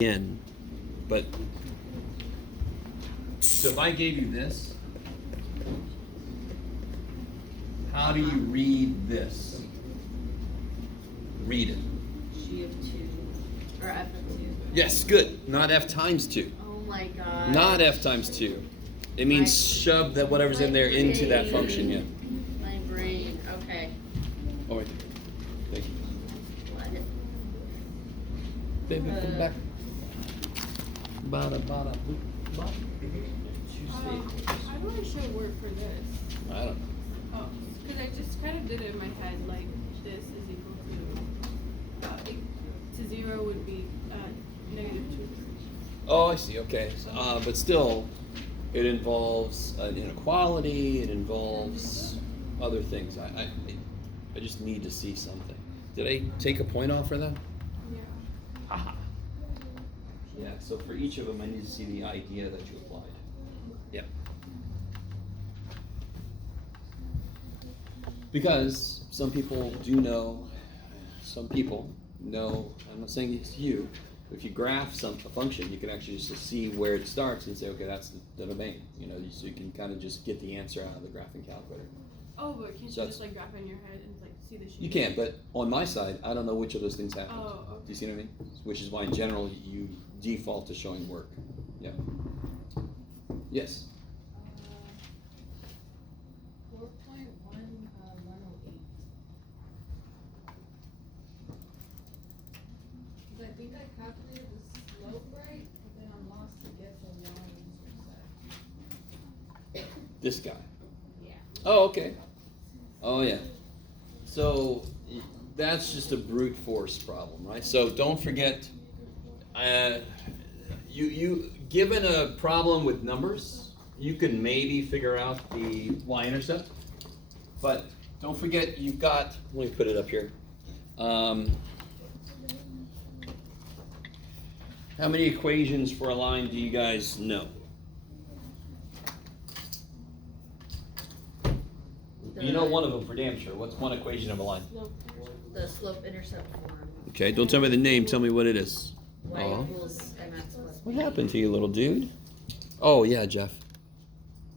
in, but so if I gave you this, how do you read this? Read it. G of 2, or F of 2. Yes, good. Not F times 2. Oh my god. Not F times 2. It means shove that whatever's in there into that function, yeah. My brain, okay. Oh, wait. Thank you. What? Baby, come back. Bada, bada, boop, bop. How do I show work for this? I don't know. Oh, because I just kind of did it in my head, like this is equal to 0 would be -2. Oh, I see. Okay. But still, it involves an inequality. It involves other things. I just need to see something. Did I take a point off for that? Yeah. Haha. Yeah. So for each of them, I need to see the idea that you applied. Yep. Because some people do know. Some people know. I'm not saying it's you. If you graph a function, you can actually just see where it starts and say, okay, that's the domain. You know, so you can kind of just get the answer out of the graphing calculator. Oh, but can't you just like graph it in your head and like see the shape? You can, but on my side, I don't know which of those things happens. Oh, okay. Do you see what I mean? Which is why in general you default to showing work. Yeah. Yes. 4.1108. Because I think I calculated the slope right, but then I'm lost to get the y-intercept. This guy. Yeah. Oh, okay. Oh, yeah. So that's just a brute force problem, right? So don't forget, you given a problem with numbers, you can maybe figure out the y-intercept, but don't forget you've got. Let me put it up here. How many equations for a line do you guys know? You know one of them for damn sure. What's one equation of a line? The slope-intercept form. Okay, don't tell me the name. Tell me what it is. Y Aw. equals mx plus What b. happened to you, little dude? Oh, yeah, Jeff.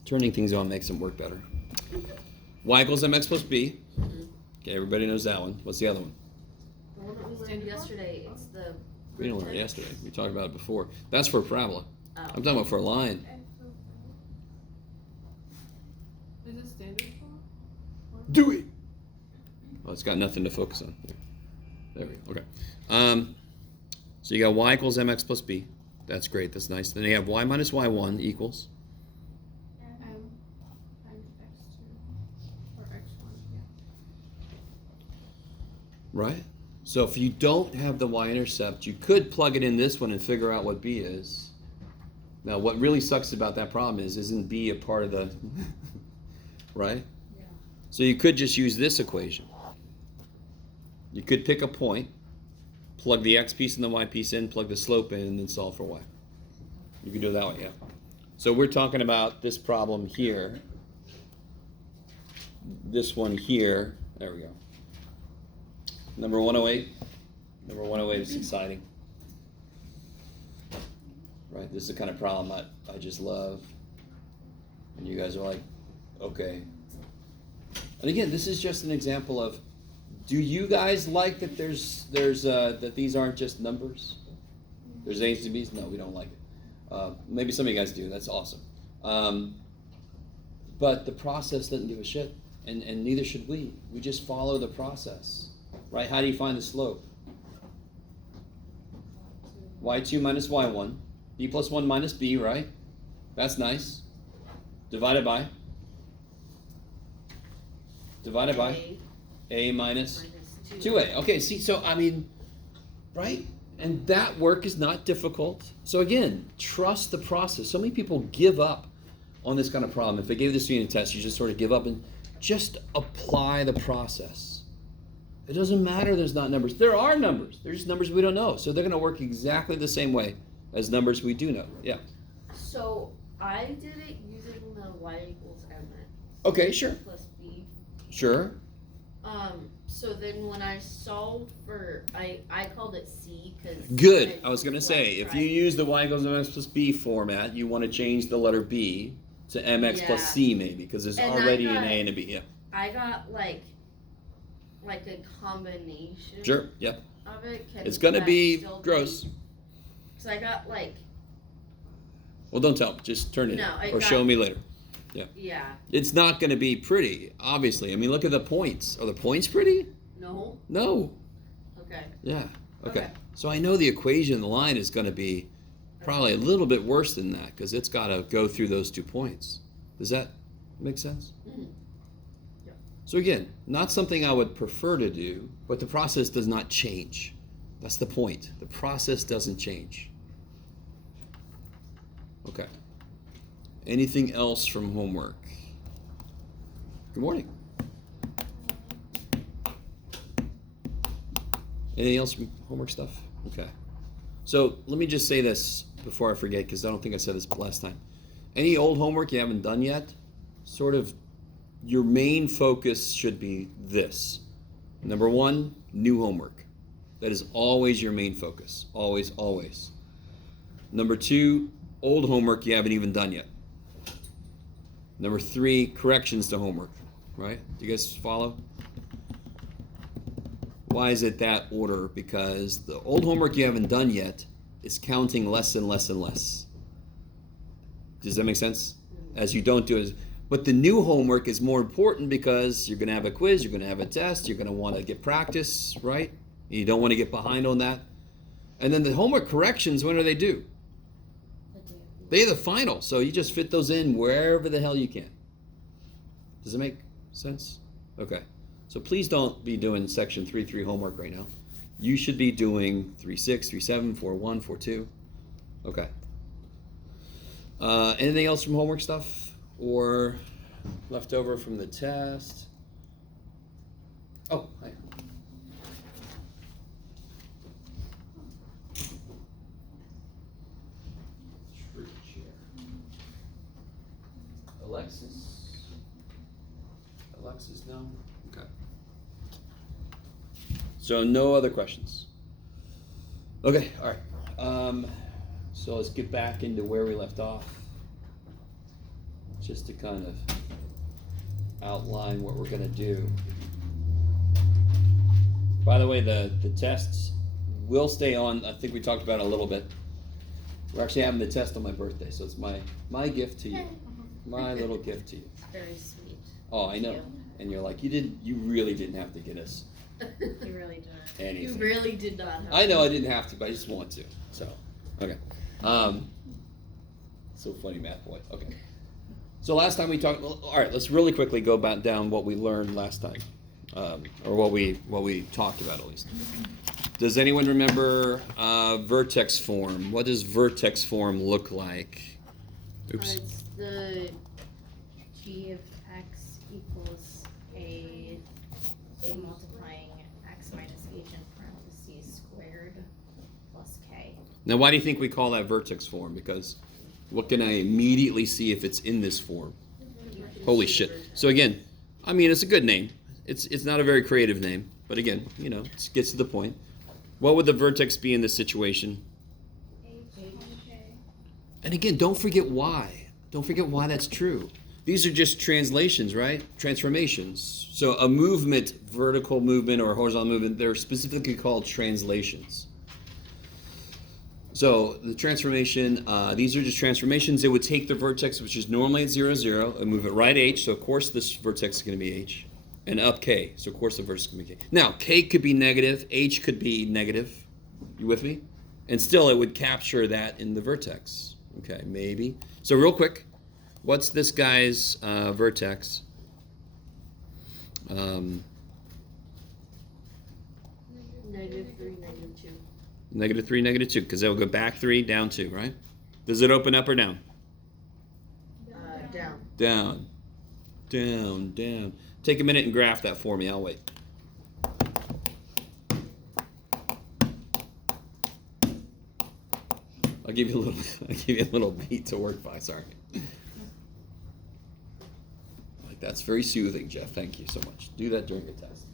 Turning things on makes them work better. Y equals mx plus b. Okay, everybody knows that one. What's the other one? The one that we learned yesterday, it's the... We didn't learn it yesterday. We talked about it before. That's for a parabola. Oh. I'm talking about for a line. Is it standard form? Do it! Well, it's got nothing to focus on. There we go. Okay. So you got y equals mx plus b. That's great. That's nice. Then you have y minus y1 equals. M times x2 or x1, yeah. Right? So if you don't have the y-intercept, you could plug it in this one and figure out what b is. Now, what really sucks about that problem is, isn't b a part of the... right? Yeah. So you could just use this equation. You could pick a point, plug the x piece and the y piece in, plug the slope in, and then solve for y. You could do it that way, yeah. So we're talking about this problem here. This one here. There we go. Number 108. Number 108 is exciting. Right, this is the kind of problem I just love. And you guys are like, okay. And again, this is just an example of, do you guys like that that these aren't just numbers? There's A's and B's? No, we don't like it. Maybe some of you guys do. That's awesome. But the process doesn't give a shit, and neither should we. We just follow the process. Right? How do you find the slope? y2 minus y1. b plus 1 minus b, right? That's nice. Divided by? Divided by? A minus 2a. Okay, see, so I mean, right? And that work is not difficult. So again, trust the process. So many people give up on this kind of problem. If they gave this to you in a test, you just sort of give up and just apply the process. It doesn't matter there's not numbers. There are numbers. There's just numbers we don't know. So they're going to work exactly the same way as numbers we do know. Yeah. So I did it using the y equals mx. Okay, sure. Plus b. Sure. So then when I solved for, I called it C because. Good. I was going to say, if you use the y equals mx plus b format, you want to change the letter b to mx plus c maybe, because there's And already I an got- a and a b. Yeah. I got like a combination. Sure. Yep. Of it. It's going to be gross. So I got like. Well, don't tell me. Just turn it No, in, I or got- show me later. Yeah. It's not going to be pretty, obviously. I mean, look at the points. Are the points pretty? No. No. Okay. Yeah. Okay. Okay. So I know the equation, the line is going to be probably a little bit worse than that because it's got to go through those 2 points. Does that make sense? Mhm. Yeah. So again, not something I would prefer to do, but the process does not change. That's the point. The process doesn't change. Okay. Anything else from homework? Good morning. Anything else from homework stuff? Okay. So let me just say this before I forget, because I don't think I said this last time. Any old homework you haven't done yet, sort of your main focus should be this. Number 1, new homework. That is always your main focus. Always, always. Number 2, old homework you haven't even done yet. Number 3, corrections to homework. Right? Do you guys follow? Why is it that order? Because the old homework you haven't done yet is counting less and less and less. Does that make sense? As you don't do it. But the new homework is more important because you're going to have a quiz, you're going to have a test, you're going to want to get practice, right? You don't want to get behind on that. And then the homework corrections, when are they due? They're the final. So you just fit those in wherever the hell you can. Does it make sense? Okay. So please don't be doing section 3.3 homework right now. You should be doing 3.6, 3.7, 4.1, 4.2. Okay. Anything else from homework stuff? Or left over from the test? Oh, hi. Alexis, no? Okay. So no other questions? Okay, all right. So let's get back into where we left off. Just to kind of outline what we're gonna do. By the way, the tests will stay on. I think we talked about it a little bit. We're actually having the test on my birthday, so it's my gift to you. My little gift to you. Very sweet. Oh, I know. You. And you're like, you really didn't have to get us You really didn't. anything. You really did not have I know I didn't have to, but I just want to. So, okay. So funny, math boy. Okay. So last time we talked. All right, let's really quickly go back down what we learned last time, or what we talked about at least. Does anyone remember vertex form? What does vertex form look like? Oops. It's the g of x equals a multiplying x minus h in parentheses squared plus k. Now, why do you think we call that vertex form? Because what can I immediately see if it's in this form? Holy shit. So again, I mean, it's a good name. It's not a very creative name, but again, it gets to the point. What would the vertex be in this situation? And again, don't forget why. Don't forget why that's true. These are just translations, right? Transformations. So a movement, vertical movement or horizontal movement, they're specifically called translations. So the transformation, these are just transformations. It would take the vertex, which is normally at 0, 0, and move it right h. So of course this vertex is going to be h. And up k. So of course the vertex is going to be k. Now, k could be negative. H could be negative. You with me? And still it would capture that in the vertex. Okay, maybe. So real quick, what's this guy's vertex? -3, -2. -3, -2, because they'll go back 3, down 2, right? Does it open up or down? Down. Down. Down, down. Take a minute and graph that for me. I'll wait. I'll give you a little beat to work by. Sorry. Like that's very soothing, Jeff. Thank you so much. Do that during your test.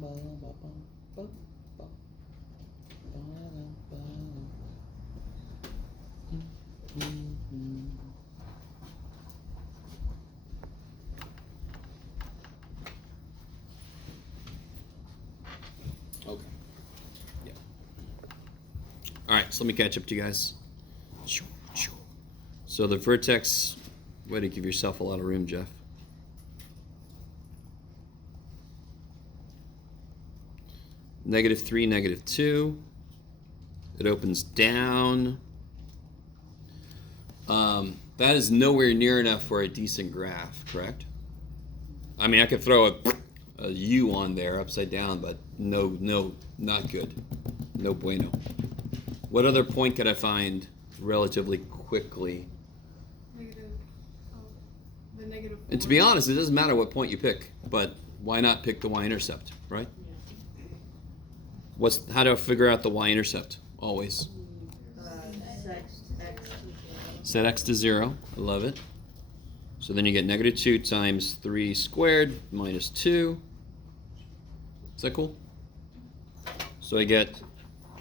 Okay. Yeah. All right, so let me catch up to you guys. So the vertex, way to give yourself a lot of room, Jeff. -3, -2. It opens down. That is nowhere near enough for a decent graph, correct? I mean, I could throw a U on there upside down, but no, not good. No bueno. What other point could I find relatively quickly? Negative. Oh, the negative. And to be honest, it doesn't matter what point you pick, but why not pick the y-intercept, right? How do I figure out the y-intercept? Always. Set x to 0. I love it. So then you get -2 times 3 squared minus 2. Is that cool? So I get,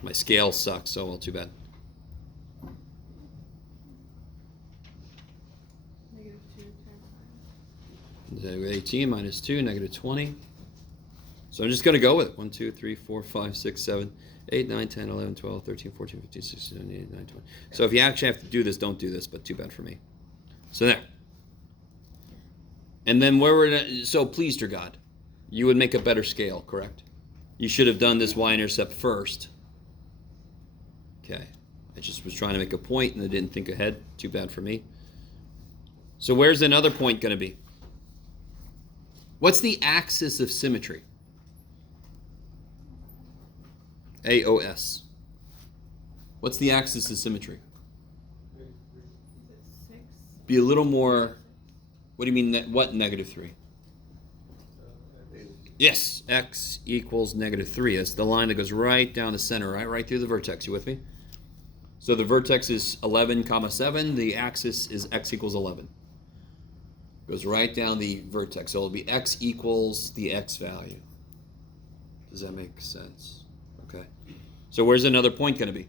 my scale sucks, so well, too bad. -18 minus 2, -20. So I'm just going to go with it. 1, 2, 3, 4, 5, 6, 7, 8, 9, 10, 11, 12, 13, 14, 15, 16, 17, 18, 19, 20. So if you actually have to do this, don't do this, but too bad for me. So there. And then so pleased your God, you would make a better scale, correct? You should have done this y-intercept first. Okay. I just was trying to make a point and I didn't think ahead. Too bad for me. So where's another point going to be? What's the axis of symmetry? AOS. What's the axis of symmetry? 6. Be a little more. What do you mean? What -3? Yes, x equals -3. It's the line that goes right down the center, right through the vertex. You with me? So the vertex is 11, 7. The axis is x equals 11. Goes right down the vertex. So it'll be x equals the x value. Does that make sense? Okay. So where's another point going to be?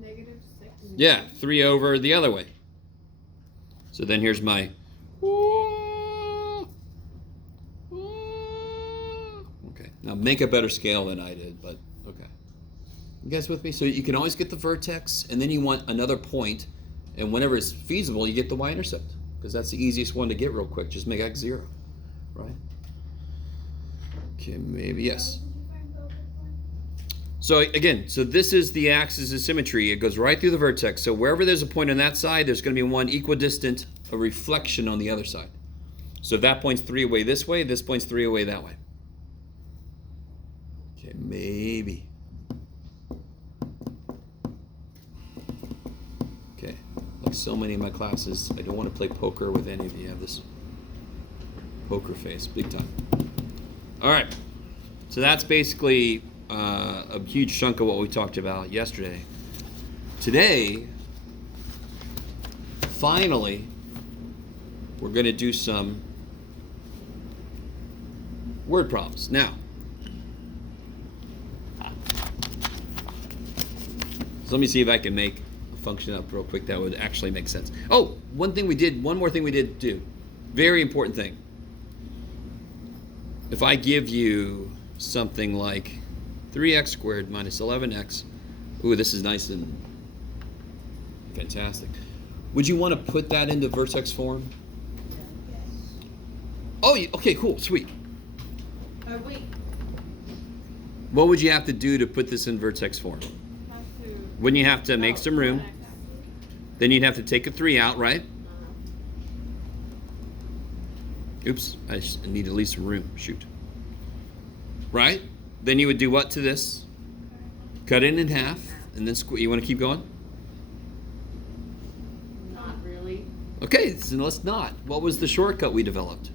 -6. Yeah, 3 over the other way. So then here's my. Okay. Now make a better scale than I did, but okay. You guys with me? So you can always get the vertex, and then you want another point, and whenever it's feasible, you get the y-intercept, because that's the easiest one to get real quick. Just make x 0, right? Okay, maybe yes. So again, so this is the axis of symmetry. It goes right through the vertex. So wherever there's a point on that side, there's going to be one equidistant, a reflection on the other side. So if that point's 3 away this way, this point's 3 away that way. Okay, maybe. Okay, like so many of my classes, I don't want to play poker with any of you. I have this poker face, big time. All right, so that's basically a huge chunk of what we talked about yesterday. Today, finally, we're going to do some word problems. Now, so let me see if I can make a function up real quick that would actually make sense. Oh, one more thing we did do. Very important thing. If I give you something like 3x squared minus 11x, ooh, this is nice and fantastic. Would you want to put that into vertex form? Oh, okay, cool, sweet. Wait. What would you have to do to put this in vertex form? Wouldn't you have to make some room? Then you'd have to take a 3 out, right? Oops, I need at least some room. Shoot. Right? Then you would do what to this? Cut it in half, and then you want to keep going? Not really. Okay, so let's not. What was the shortcut we developed?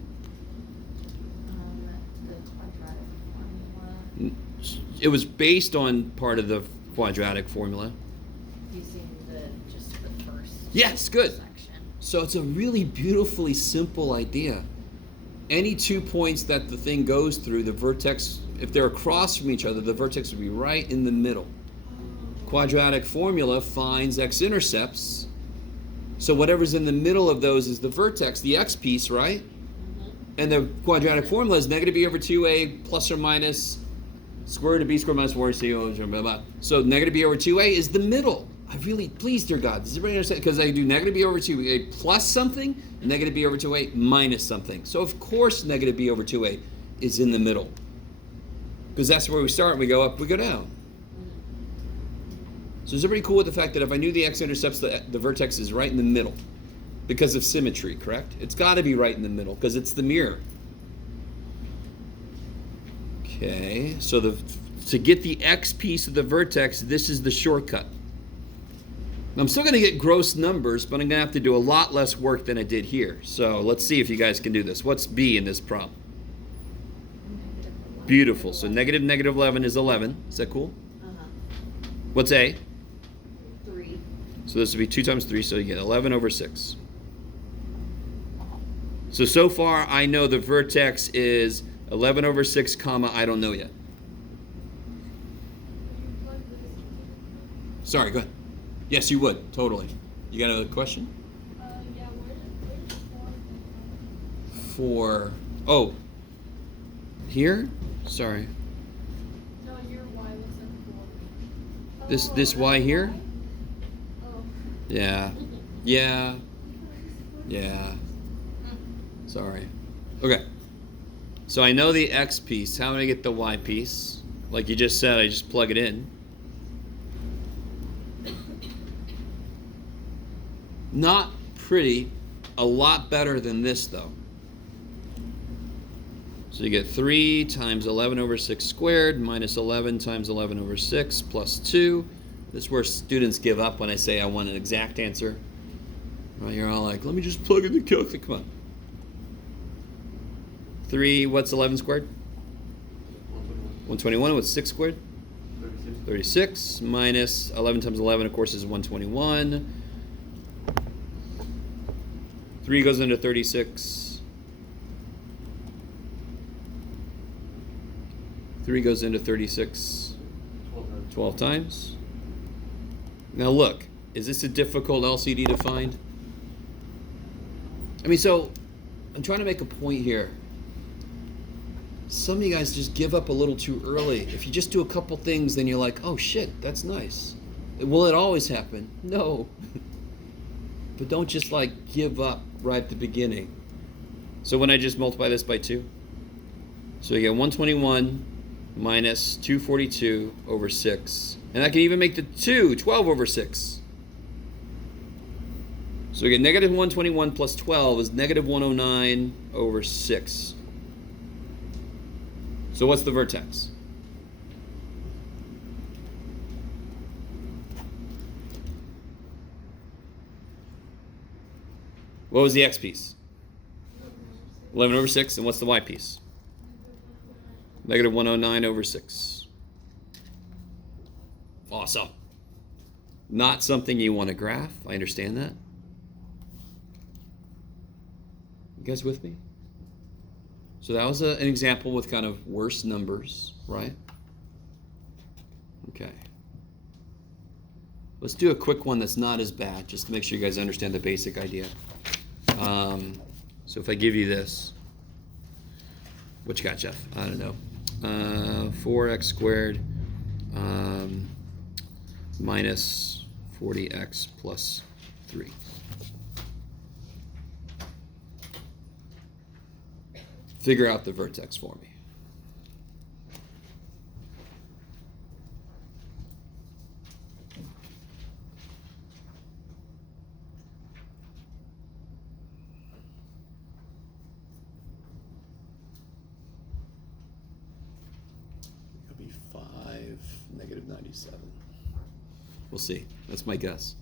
The quadratic formula It was based on part of the quadratic formula. using just the first Yes, good. section. So it's a really beautifully simple idea. any 2 points that the thing goes through, the vertex, if they're across from each other, the vertex would be right in the middle. Quadratic formula finds x-intercepts. So whatever's in the middle of those is the vertex, the x piece, right? And the quadratic formula is negative b over 2a plus or minus square root of b squared minus 4c over blah, blah. So negative b over 2a is the middle. I really, please, dear God, does everybody understand? Because I do negative b over 2a plus something, negative b over 2a minus something. So of course negative b over 2a is in the middle. Because that's where we start, we go up, we go down. So is everybody cool with the fact that if I knew the x-intercepts, the vertex is right in the middle? Because of symmetry, correct? It's got to be right in the middle because it's the mirror. Okay, so to get the x piece of the vertex, this is the shortcut. I'm still going to get gross numbers, but I'm going to have to do a lot less work than I did here. So let's see if you guys can do this. What's b in this problem? Beautiful. So negative 11 is 11. Is that cool? What's a? 3. So this would be 2 times 3, so you get 11 over 6. So far I know the vertex is 11 over 6, comma, I don't know yet. Sorry, go ahead. Yes, you would, totally. You got another question? Yeah, where does 4 For, oh, here? Sorry. No, your y looks like 4. This y here? Oh. Yeah. Yeah. Yeah. Sorry. Okay. So I know the x piece. How do I get the y piece? Like you just said, I just plug it in. Not pretty. A lot better than this, though. So you get 3 times 11 over 6 squared minus 11 times 11 over 6 plus 2. This is where students give up when I say I want an exact answer. Well, you're all like, let me just plug in the calculator. Come on. 3, what's 11 squared? 121. What's 6 squared? 36. Minus 11 times 11, of course, is 121. 3 goes into 36. 3 goes into 36 12 times. Now look, is this a difficult LCD to find? I mean, so I'm trying to make a point here. Some of you guys just give up a little too early. If you just do a couple things, then you're like, oh shit, that's nice. Will it always happen? No. But don't just like give up right at the beginning. So when I just multiply this by 2, so you get 121 minus 242 over 6. And I can even make the 12 over 6. So we get negative 121 plus 12 is negative 109 over 6. So what's the vertex? What was the x piece? 11 over 6. And what's the y piece? Negative 109 over 6. Awesome. Not something you want to graph. I understand that. You guys with me? So that was an example with kind of worse numbers, right? Okay. Let's do a quick one that's not as bad, just to make sure you guys understand the basic idea. So if I give you this, what you got, Jeff? I don't know. 4x squared minus 40x plus 3. Figure out the vertex for me. It'll be 5, negative 97. We'll see. That's my guess.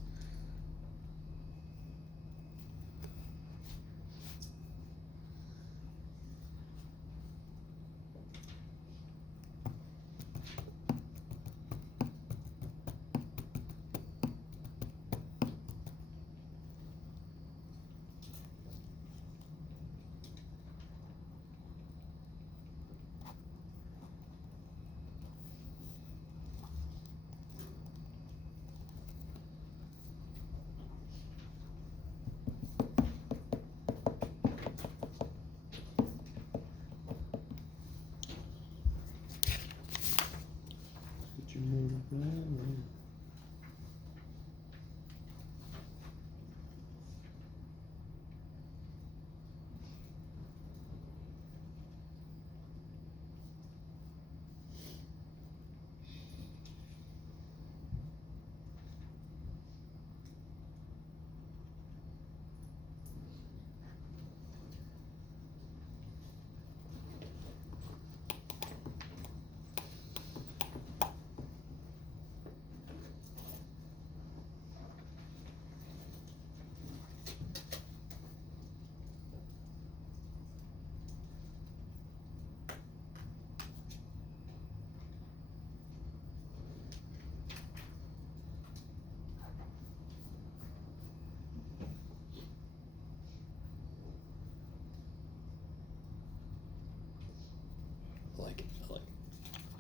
I like it. Ha,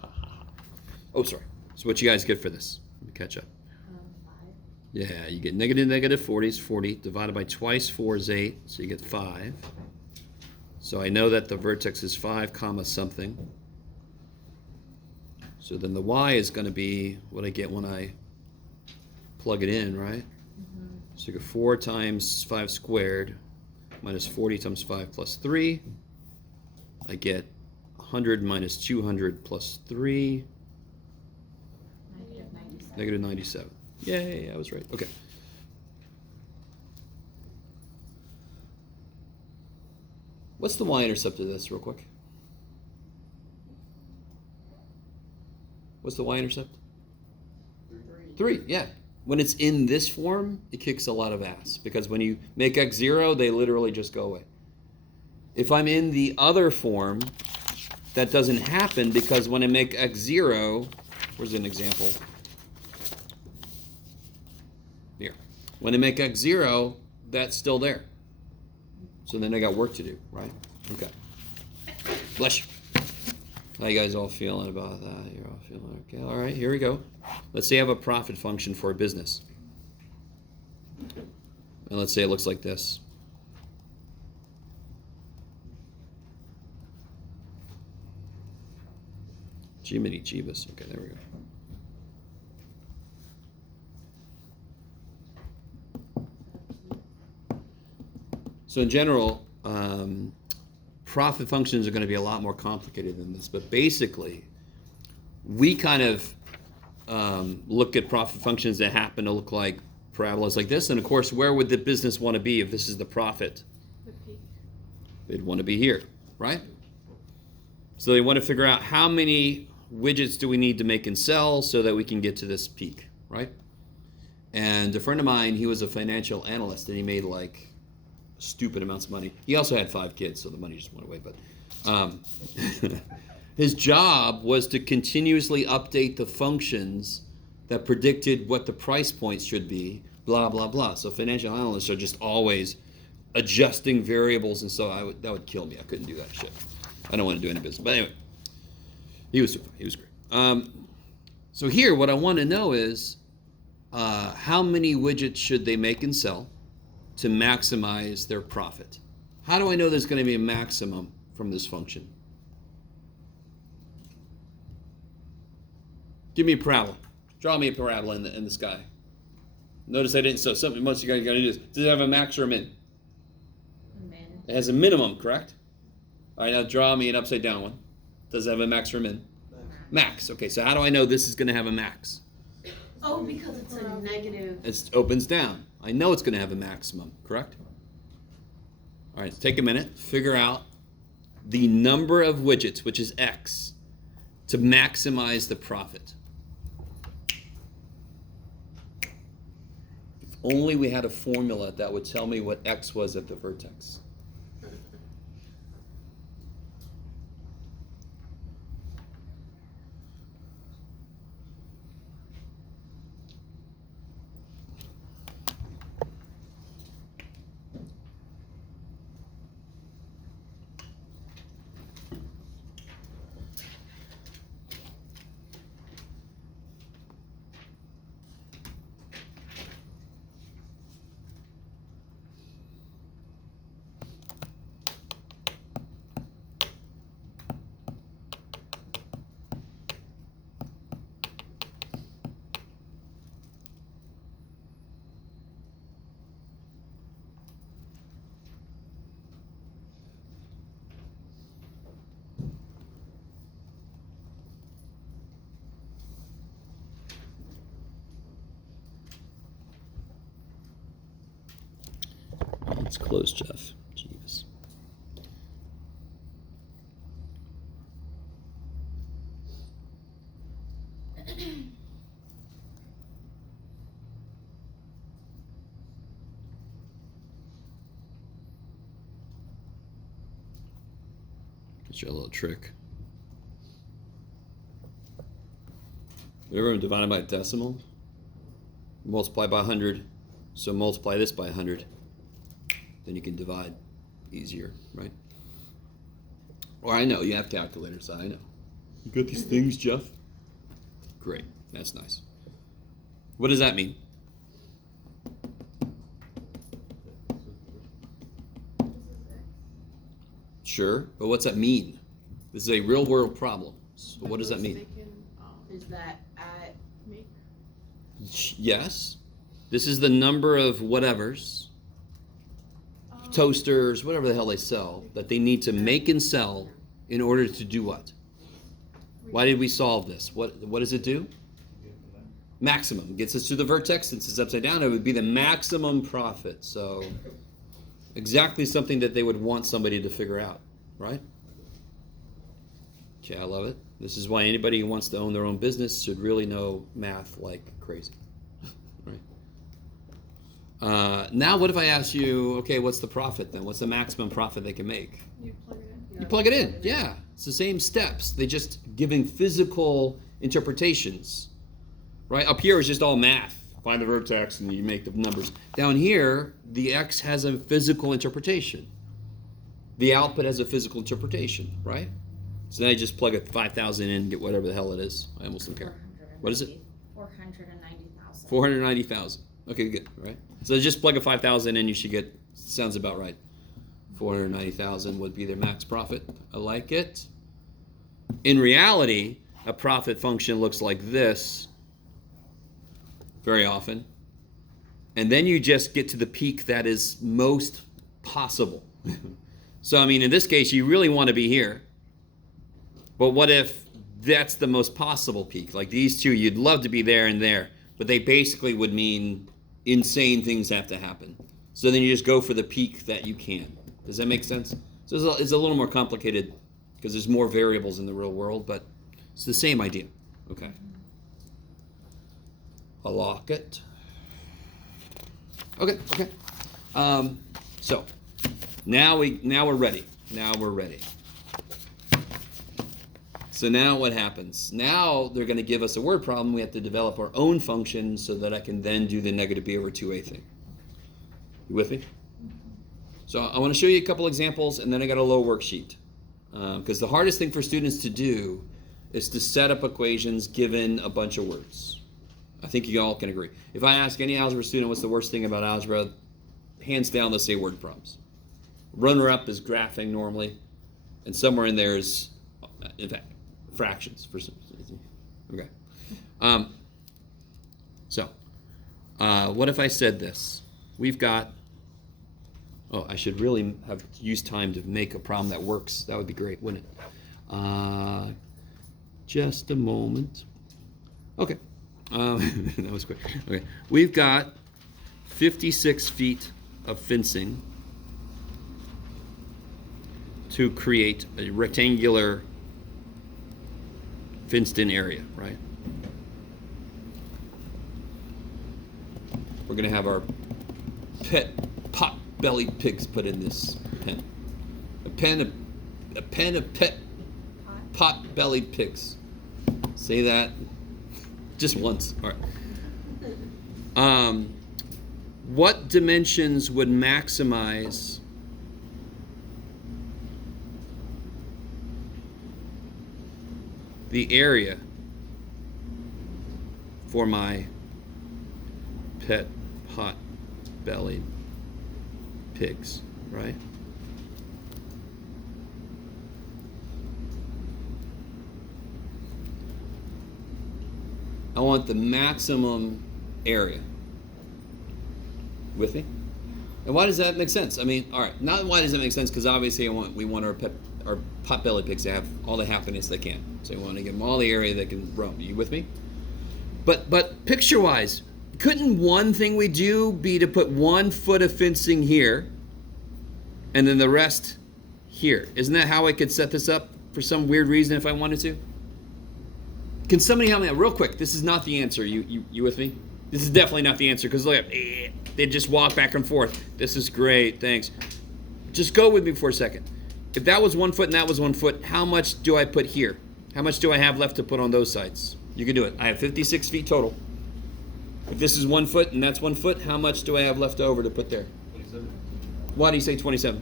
ha, ha. Oh, sorry. So what you guys get for this? Let me catch up. 5. Yeah, you get negative 40 is 40. Divided by twice 4 is 8. So you get 5. So I know that the vertex is 5 comma something. So then the y is going to be what I get when I plug it in, right? Mm-hmm. So you get 4 times 5 squared minus 40 times 5 plus 3. I get 100 minus 200 plus 3. -97. Negative 97. Yay, I was right. Okay. What's the y-intercept of this, real quick? What's the y-intercept? 3, yeah. When it's in this form, it kicks a lot of ass. Because when you make x 0, they literally just go away. If I'm in the other form, that doesn't happen because when I make x 0, where's an example? Here. When I make x 0, that's still there. So then I got work to do, right? Okay. Bless you. How you guys all feeling about that? You're all feeling okay. All right, here we go. Let's say I have a profit function for a business. And let's say it looks like this. Jiminy Jeebus. Okay, there we go. So in general, profit functions are going to be a lot more complicated than this, but basically, we kind of look at profit functions that happen to look like parabolas like this, and of course, where would the business want to be if this is the profit? The peak. They'd want to be here, right? So they want to figure out how many widgets do we need to make and sell so that we can get to this peak, right? And a friend of mine, he was a financial analyst, and he made like stupid amounts of money. He also had 5 kids, so the money just went away. But his job was to continuously update the functions that predicted what the price points should be, blah, blah, blah. So financial analysts are just always adjusting variables, and so that would kill me. I couldn't do that shit. I don't want to do any business. But anyway, he was great. So here, what I want to know is how many widgets should they make and sell to maximize their profit? How do I know there's going to be a maximum from this function? Give me a parabola. Draw me a parabola in the sky. Notice I didn't. So something most of you guys got to do this. Does it have a max or a min? Min. It has a minimum, correct? All right, now draw me an upside down one. Does it have a max or a min? Max. Okay, so how do I know this is going to have a max? Oh, because it's a negative. It opens down. I know it's going to have a maximum, correct? All right, take a minute. Figure out the number of widgets, which is x, to maximize the profit. If only we had a formula that would tell me what x was at the vertex. It's close, Jeff. Jeez. Get you a little trick. Whenever I'm dividing by a decimal, multiply by 100. So multiply this by 100. Then you can divide easier, right? Or I know, you have calculators, I know. You got these things, Jeff? Great. That's nice. What does that mean? Sure, but what's that mean? This is a real world problem. So what does that mean? Is that at Make. Yes. This is the number of whatevers, toasters, whatever the hell they sell, that they need to make and sell in order to do what? Why did we solve this? What does it do? Maximum. Gets us to the vertex. Since it's upside down, it would be the maximum profit. So exactly something that they would want somebody to figure out, right? Okay, I love it. This is why anybody who wants to own their own business should really know math like crazy, right? Now, what if I ask you, okay, what's the profit then? What's the maximum profit they can make? You plug it in. You plug it in, yeah. It's the same steps. They just giving physical interpretations, right? Up here is just all math. Find the vertex and you make the numbers. Down here, the X has a physical interpretation. The output has a physical interpretation, right? So then I just plug a 5,000 in and get whatever the hell it is. I almost don't care. What is it? 490,000. 490,000. Okay, good, right? So just plug a 5,000 in, you should get, sounds about right. 490,000 would be their max profit. I like it. In reality, a profit function looks like this very often. And then you just get to the peak that is most possible. So, I mean, in this case, you really want to be here. But what if that's the most possible peak? Like these two, you'd love to be there and there, but they basically would mean insane things have to happen. So then you just go for the peak that you can. Does that make sense? So it's a little more complicated because there's more variables in the real world, but it's the same idea. Okay. I'll lock it. Okay. So now we're ready. Now we're ready. So now what happens? Now they're going to give us a word problem. We have to develop our own function so that I can then do the negative b over 2a thing. You with me? So I want to show you a couple examples, and then I got a little worksheet. Because the hardest thing for students to do is to set up equations given a bunch of words. I think you all can agree. If I ask any algebra student what's the worst thing about algebra, hands down, they'll say word problems. Runner-up is graphing normally, and somewhere in there is, in fact, fractions for some reason. Okay. What if I said this? We've got, I should really have used time to make a problem that works. That would be great, wouldn't it? Just a moment. Okay. That was quick. Okay. We've got 56 feet of fencing to create a rectangular fenced-in area, right? We're going to have our pet pot-bellied pigs put in this pen. A pen of pet pot-bellied pigs. Say that just once. All right. What dimensions would maximize the area for my pet pot-bellied pigs, right? I want the maximum area. With me? And why does that make sense? I mean, all right, not why does that make sense, because obviously we want our pot-bellied pigs to have all the happiness they can. So we want to give them all the area they can roam. Are you with me? But picture-wise, couldn't one thing we do be to put 1 foot of fencing here and then the rest here? Isn't that how I could set this up for some weird reason if I wanted to? Can somebody help me out real quick? This is not the answer. You with me? This is definitely not the answer, because look, they just walk back and forth. This is great, thanks. Just go with me for a second. If that was 1 foot and that was 1 foot, how much do I put here? How much do I have left to put on those sides? You can do it. I have 56 feet total. If this is 1 foot and that's 1 foot, how much do I have left over to put there? 27. Why do you say 27?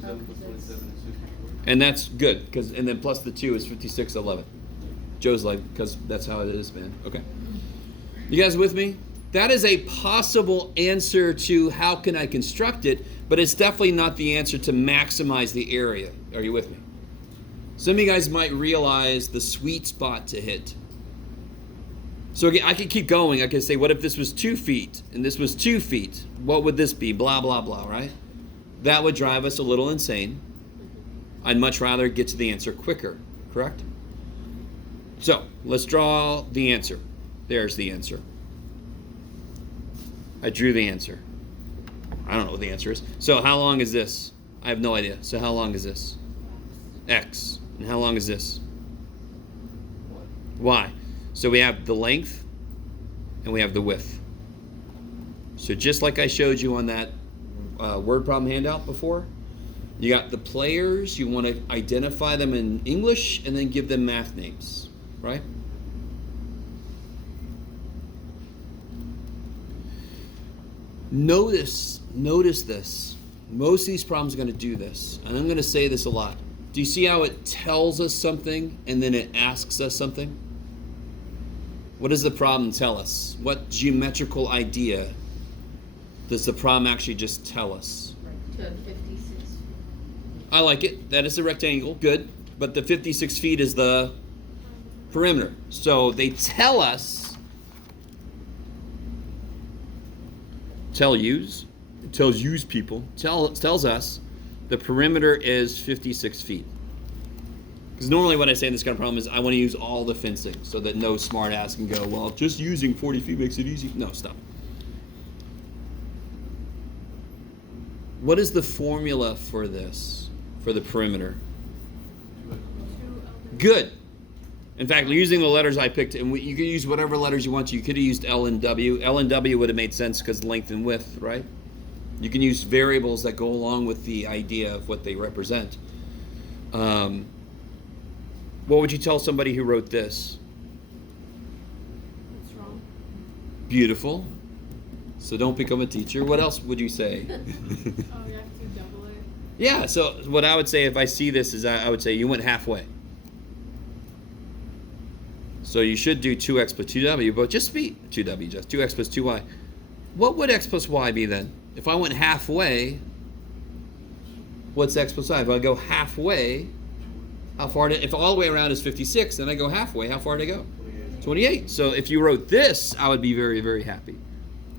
-2. 27 plus 27 is 64. And that's good, and then plus the 2 is 5611. Joe's like, because that's how it is, man. Okay. You guys with me? That is a possible answer to how can I construct it, but it's definitely not the answer to maximize the area. Are you with me? Some of you guys might realize the sweet spot to hit. So again, I could keep going. I could say, what if this was 2 feet and this was 2 feet? What would this be? Blah, blah, blah, right? That would drive us a little insane. I'd much rather get to the answer quicker, correct? So let's draw the answer. There's the answer. I drew the answer. I don't know what the answer is. So how long is this? I have no idea. So how long is this? X. And how long is this? Y. So we have the length and we have the width. So just like I showed you on that word problem handout before, you got the players, you want to identify them in English and then give them math names, right? Notice this. Most of these problems are going to do this, and I'm going to say this a lot. Do you see how it tells us something and then it asks us something? What does the problem tell us? What geometrical idea does the problem actually just tell us? To 56. I like it. That is a rectangle. Good. But the 56 feet is the perimeter. So they tell us, tells us the perimeter is 56 feet. Because normally what I say in this kind of problem is I want to use all the fencing so that no smart ass can go, well, just using 40 feet makes it easy. No, stop. What is the formula for this, for the perimeter? Good. In fact, using the letters I picked, and you could use whatever letters you want to. You could have used L and W. L and W would have made sense because length and width, right? You can use variables that go along with the idea of what they represent. What would you tell somebody who wrote this? That's wrong. Beautiful. So don't become a teacher. What else would you say? Oh, you have to double it. Yeah, so what I would say if I see this is I would say you went halfway. So you should do 2x plus 2w, but just be 2w, just 2x plus 2y. What would x plus y be then? If I went halfway, what's x plus y? If I go halfway, how far if all the way around is 56, then I go halfway. How far did I go? 28. So if you wrote this, I would be very, very happy.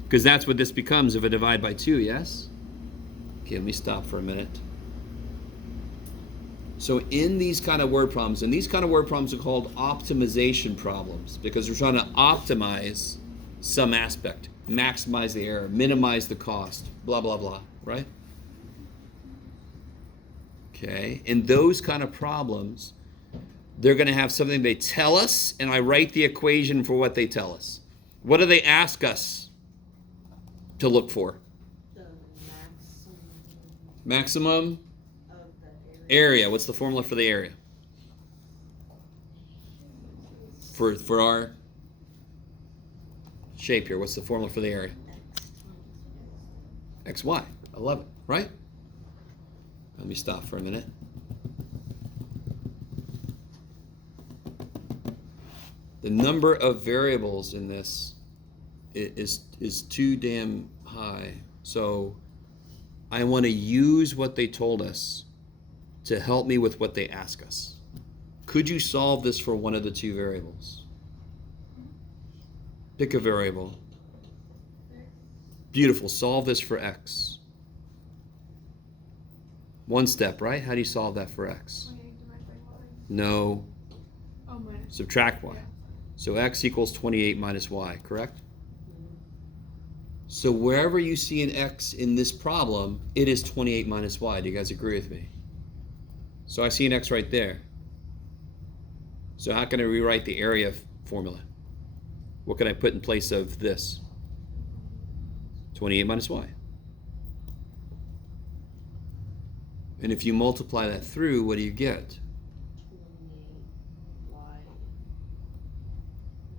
Because that's what this becomes if I divide by 2, yes? Okay, let me stop for a minute. So in these kind of word problems, and these kind of word problems are called optimization problems because we're trying to optimize some aspect, maximize the error, minimize the cost, blah, blah, blah, right? Okay, in those kind of problems, they're going to have something they tell us, and I write the equation for what they tell us. What do they ask us to look for? The Maximum of the area. area. What's the formula for the area? For our shape here, what's the formula for the area? XY. I love it, right? Let me stop for a minute. The number of variables in this is too damn high. So I want to use what they told us to help me with what they ask us. Could you solve this for one of the 2 variables? Pick a variable. Beautiful. Solve this for x. One step, right? How do you solve that for x? 28 divided by y. No. Oh, minus. Subtract y. Yeah. So x equals 28 minus y, correct? So wherever you see an x in this problem, it is 28 minus y. Do you guys agree with me? So I see an x right there. So how can I rewrite the area formula? What can I put in place of this? 28 minus y. And if you multiply that through, what do you get? 28y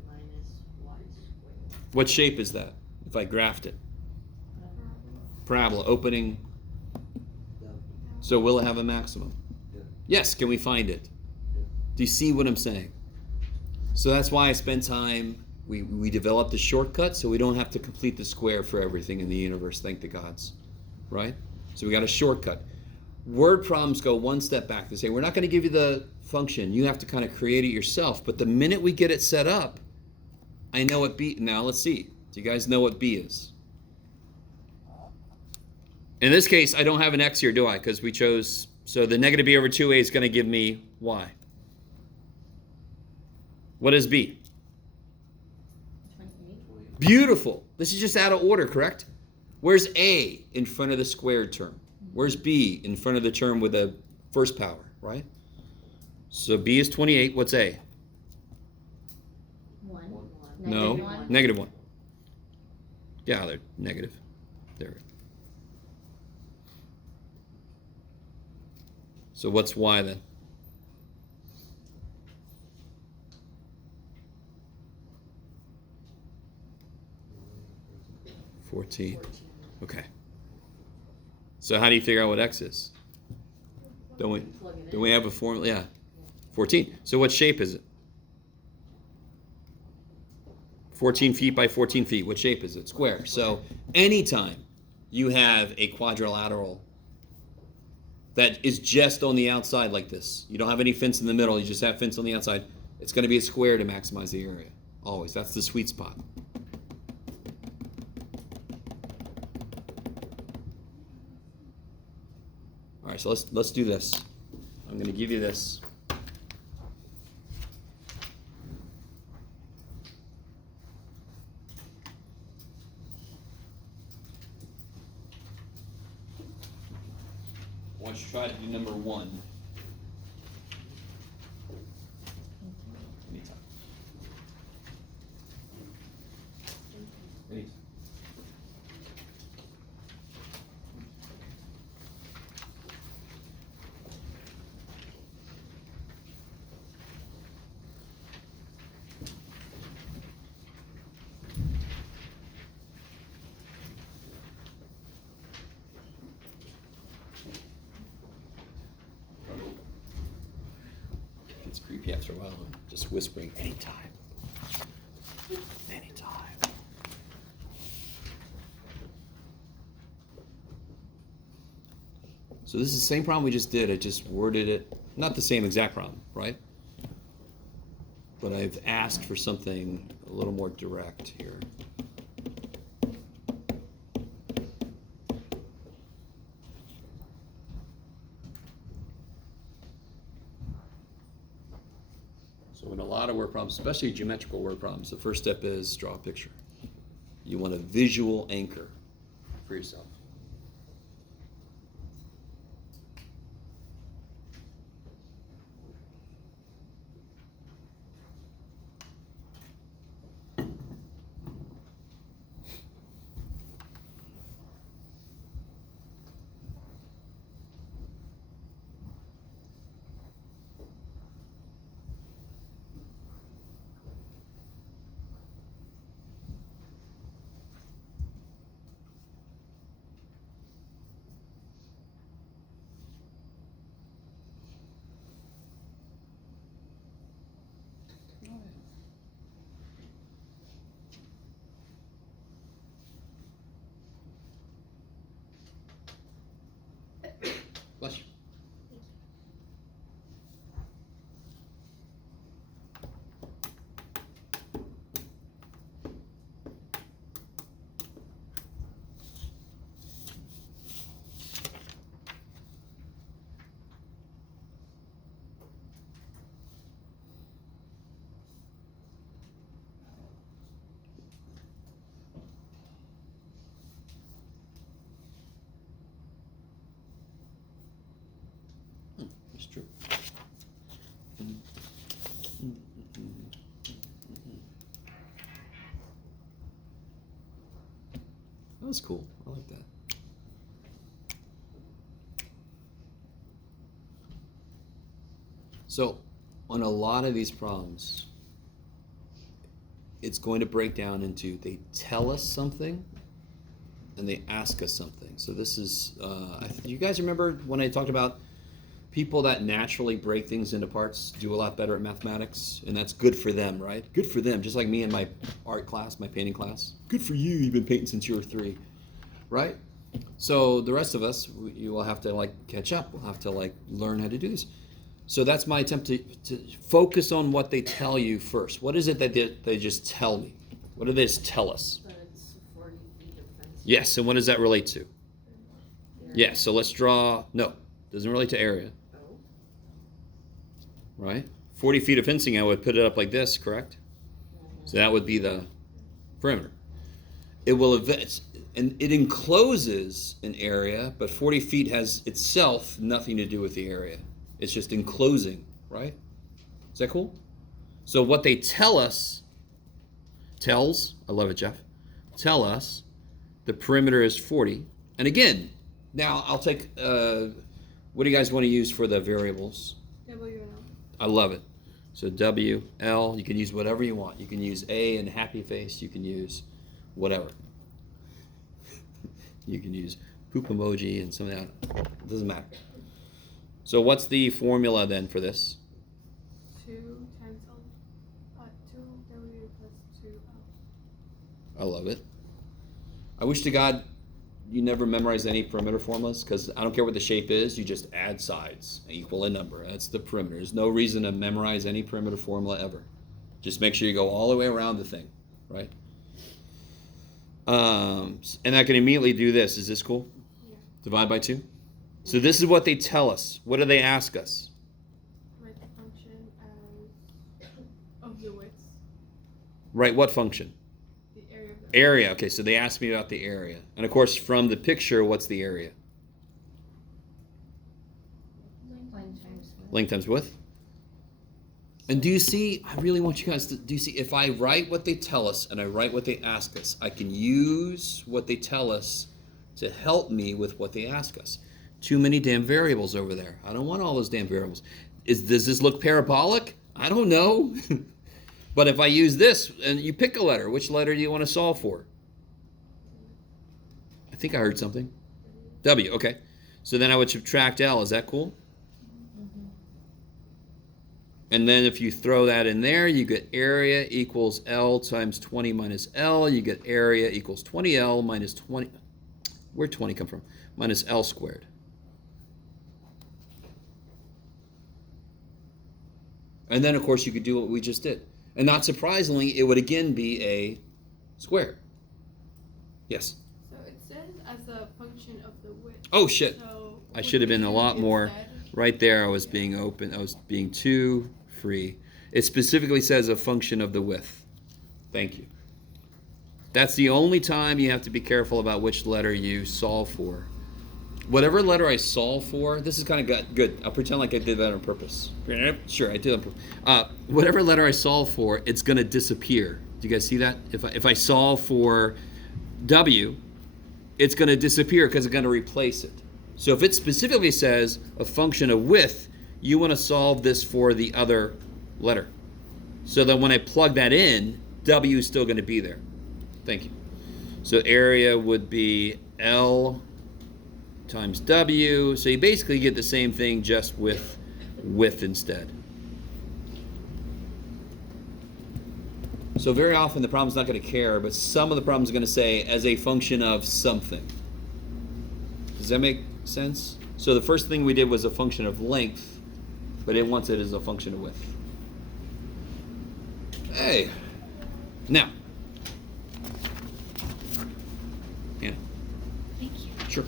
minus y squared. What shape is that if I graphed it? Parabola, opening So will it have a maximum? Yeah. Yes. Can we find it? Yeah. Do you see what I'm saying? So that's why I spend time. We developed a shortcut so we don't have to complete the square for everything in the universe. Thank the gods, right? So we got a shortcut. Word problems go one step back. They say we're not going to give you the function. You have to kind of create it yourself. But the minute we get it set up, I know what B. Now let's see. Do you guys know what B is? In this case, I don't have an X here, do I? Because we chose. So the negative B over 2A is going to give me Y. What is B? 28. Beautiful. This is just out of order, correct? Where's A in front of the squared term? Where's B in front of the term with the first power, right? So B is 28. What's A? 1. No. Negative 1. Negative 1. Yeah, they're negative. There. So what's Y then? $14. Okay. So how do you figure out what X is? Don't we have a formula? Yeah. 14. So what shape is it? 14 feet by 14 feet. What shape is it? Square. So anytime you have a quadrilateral that is just on the outside like this, you don't have any fence in the middle, you just have fence on the outside, it's going to be a square to maximize the area. Always. That's the sweet spot. All right, so let's do this. I'm going to give you this. I want you to try to do number 1. Anytime. Anytime. It's creepy after a while. Just whispering, anytime. Anytime. So this is the same problem we just did. I just worded it, not the same exact problem, right? But I've asked for something a little more direct here. So in a lot of word problems, especially geometrical word problems, the first step is draw a picture. You want a visual anchor for yourself. Bless you. It's true. That was cool. I like that. So, on a lot of these problems, it's going to break down into they tell us something, and they ask us something. So this is, you guys remember when I talked about people that naturally break things into parts do a lot better at mathematics, and that's good for them, right? Good for them, just like me in my art class, my painting class. Good for you, you've been painting since you were 3, right? So the rest of us, you will have to like catch up. We'll have to like learn how to do this. So that's my attempt to focus on what they tell you first. What is it that they just tell me? What do they just tell us? But it's 40 feet of fence. Yes, and what does that relate to? Area. Yes, so let's draw, no, doesn't relate to area, Oh. right? 40 feet of fencing, I would put it up like this, correct? So that would be the perimeter. It will and it encloses an area, but 40 feet has itself nothing to do with the area. It's just enclosing, right? Is that cool? So what they tell us, I love it, Jeff, tell us the perimeter is 40. And again, now I'll take, what do you guys want to use for the variables? W and L. I love it. So W, L, you can use whatever you want. You can use A and happy face. You can use whatever. You can use poop emoji and some of that. It doesn't matter. So what's the formula then for this? 2 times L, 2W plus 2L. I love it. I wish to God you never memorize any perimeter formulas, because I don't care what the shape is, you just add sides and equal a number. That's the perimeter. There's no reason to memorize any perimeter formula ever. Just make sure you go all the way around the thing, right? And I can immediately do this. Is this cool? Yeah. Divide by 2. So this is what they tell us. What do they ask us? Write the function as of the width, Right, what function? the area of the Area. Okay, so they asked me about the area. And of course, from the picture, what's the area? Length times width. Length times width. And do you see, I really want you guys to, do you see, if I write what they tell us and I write what they ask us, I can use what they tell us to help me with what they ask us. Too many damn variables over there. I don't want all those damn variables. Does this look parabolic? I don't know. But if I use this, and you pick a letter, which letter do you want to solve for? I think I heard something. W, okay. So then I would subtract L. Is that cool? And then if you throw that in there, you get area equals L times 20 minus L. You get area equals 20L minus 20. Where'd 20 come from? Minus L squared. And then, of course, you could do what we just did. And not surprisingly, it would again be a square. Yes? So it says as a function of the width. Oh, shit. So I should have been a lot more. instead- Right there, I was being open. I was being too free. It specifically says a function of the width. Thank you. That's the only time you have to be careful about which letter you solve for. Whatever letter I solve for, this is kind of good. I'll pretend like I did that on purpose. Sure, I did on purpose. Whatever letter I solve for, it's going to disappear. Do you guys see that? If I solve for W, it's going to disappear because it's going to replace it. So if it specifically says a function of width, you want to solve this for the other letter. So that when I plug that in, W is still going to be there. Thank you. So area would be L times W. So you basically get the same thing just with width instead. So very often the problem's not going to care, but some of the problems are going to say as a function of something. Does that make sense? So the first thing we did was a function of length, but it wants it as a function of width. Hey. Now. Yeah. Thank you. Sure.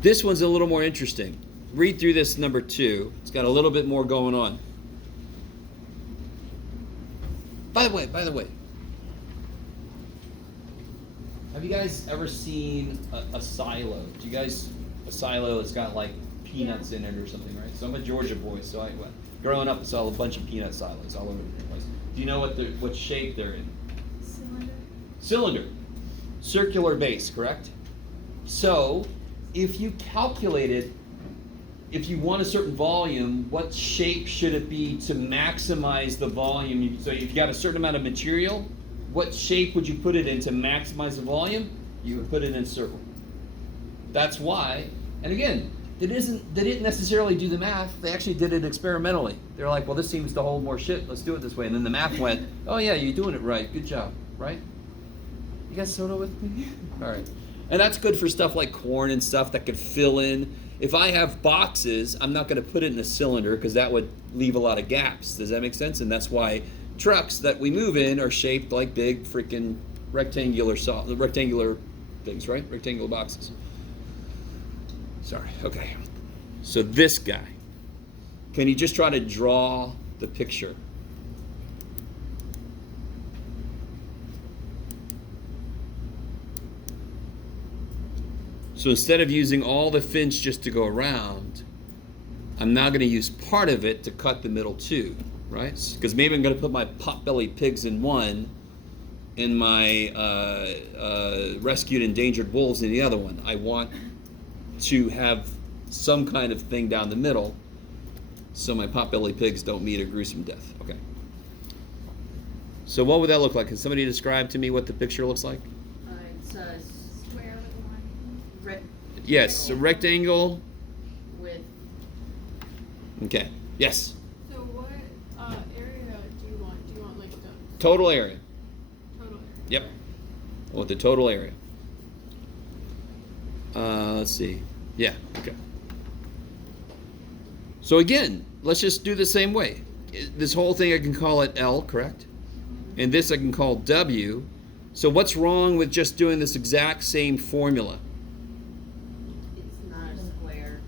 This one's a little more interesting. Read through this number 2. It's got a little bit more going on. By the way, have you guys ever seen a silo? A silo that's got like peanuts in it or something, right? So I'm a Georgia boy, so growing up I saw a bunch of peanut silos all over the place. Do you know what shape they're in? Cylinder. Circular base, correct? So if you calculated, if you want a certain volume, what shape should it be to maximize the volume? So if you got a certain amount of material, what shape would you put it in to maximize the volume? You would put it in a circle. That's why, and again, they didn't necessarily do the math, they actually did it experimentally. They're like, well, this seems to hold more shit, let's do it this way. And then the math went, oh yeah, you're doing it right, good job, right? You guys soda with me? All right. And that's good for stuff like corn and stuff that could fill in. If I have boxes, I'm not going to put it in a cylinder because that would leave a lot of gaps. Does that make sense? And that's why trucks that we move in are shaped like big freaking rectangular things, right? Rectangular boxes. Sorry. Okay. So this guy, can you just try to draw the picture? So instead of using all the fence just to go around, I'm now going to use part of it to cut the middle too, right? Because maybe I'm going to put my pot-bellied pigs in one and my rescued endangered wolves in the other one. I want to have some kind of thing down the middle so my pot-bellied pigs don't meet a gruesome death. Okay. So what would that look like? Can somebody describe to me what the picture looks like? It's a Square with a line. Yes, a rectangle. with Okay. Yes. So what area do you want? Do you want like the Total area. total area? Yep. I want the total area. Let's see. Yeah. Okay. So again, let's just do the same way. This whole thing I can call it L, correct? And this I can call W. So what's wrong with just doing this exact same formula? it's not a square.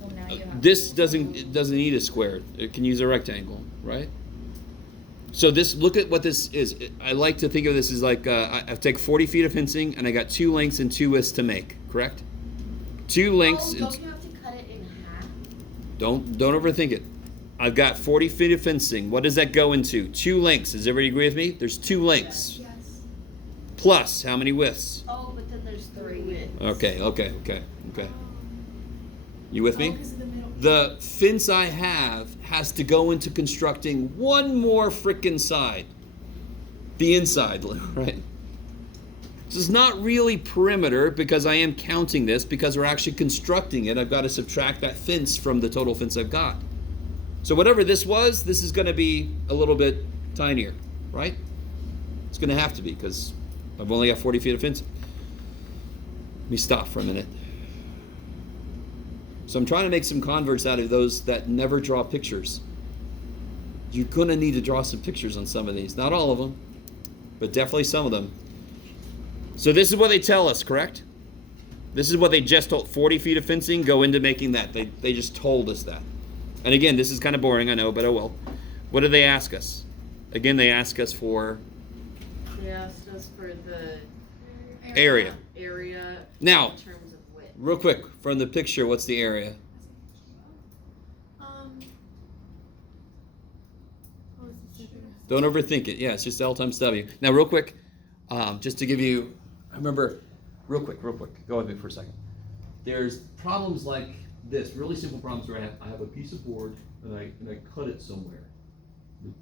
Well, now you have This doesn't need a square. It can use a rectangle, right? So this, look at what this is. I like to think of this as like I take 40 feet of fencing and I got 2 lengths and 2 widths to make, correct? 2 lengths. Oh, don't you have to cut it in half? Don't overthink it. I've got 40 feet of fencing. What does that go into? 2 lengths. Does everybody agree with me? There's 2 lengths. Yes. Plus, how many widths? Oh, but then there's 3 widths. Okay. You with Oh, me? 'cause of the middle. The fence I have has to go into constructing one more frickin' side. The inside, right? This is not really perimeter because I am counting this because we're actually constructing it. I've got to subtract that fence from the total fence I've got. So whatever this was, this is going to be a little bit tinier, right? It's going to have to be because I've only got 40 feet of fencing. Let me stop for a minute. So I'm trying to make some converts out of those that never draw pictures. You're going to need to draw some pictures on some of these. Not all of them, but definitely some of them. So this is what they tell us, correct? This is what they just told. 40 feet of fencing go into making that. They just told us that. And again, this is kind of boring, I know, but oh well. What do they ask us? Again, they ask us for They asked us for the area. area Now, in terms of width. real quick, from the picture, what's the area? What was the second? Don't overthink it. Yeah, it's just L times W. Now, real quick, just to give you, I remember, real quick, go with me for a second. There's problems like this, really simple problems where I have a piece of board and I cut it somewhere.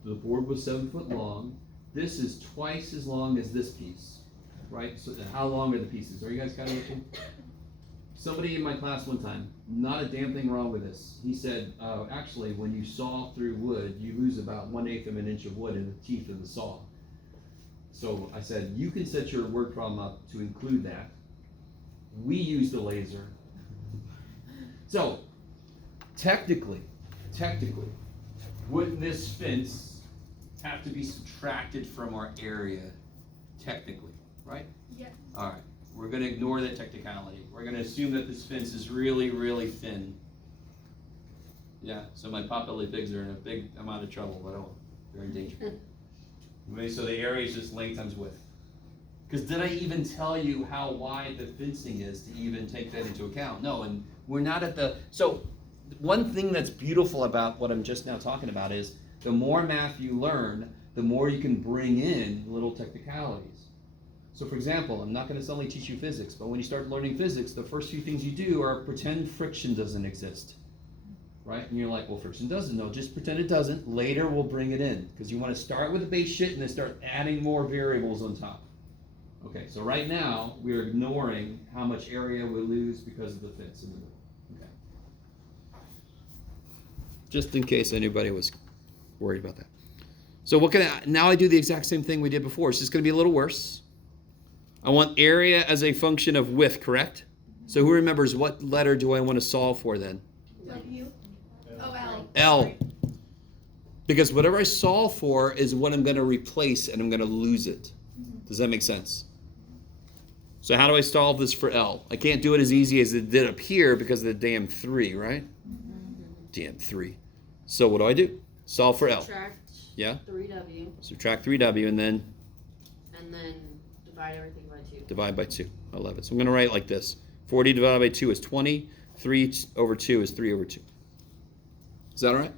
The board was 7 foot long. This is twice as long as this piece, right? So how long are the pieces? Are you guys kind of looking? Somebody in my class one time, not a damn thing wrong with this. He said, actually, when you saw through wood, you lose about 1/8 of an inch of wood in the teeth of the saw. So I said, you can set your word problem up to include that. We use the laser. So, technically, wouldn't this fence have to be subtracted from our area, technically, right? Yeah. All right, we're going to ignore that technicality. We're going to assume that this fence is really, really thin. Yeah, so my pot-bellied pigs are in a big amount of trouble, but oh, they're in danger. Okay, so the area is just length times width. Because did I even tell you how wide the fencing is to even take that into account? No, and we're not at the, so one thing that's beautiful about what I'm just now talking about is the more math you learn, the more you can bring in little technicalities. So for example, I'm not going to suddenly teach you physics, but when you start learning physics, the first few things you do are pretend friction doesn't exist, right? And you're like, well, friction doesn't. No, just pretend it doesn't. Later we'll bring it in because you want to start with the base shit and then start adding more variables on top. Okay, so right now we're ignoring how much area we lose because of the fence in the middle. Okay. Just in case anybody was worried about that. So now I do the exact same thing we did before. It's just going to be a little worse. I want area as a function of width, correct? So who remembers what letter do I want to solve for then? W. Oh, L. L. Because whatever I solve for is what I'm going to replace and I'm going to lose it. Does that make sense? So how do I solve this for L? I can't do it as easy as it did up here because of the damn 3, right? Damn 3. So what do? Solve for L. Subtract Yeah? 3W, Subtract 3W and then divide everything by 2. divide by 2. I love it. So I'm going to write it like this. 40 divided by 2 is 20. 3 over 2 is 3 over 2. Is that all right?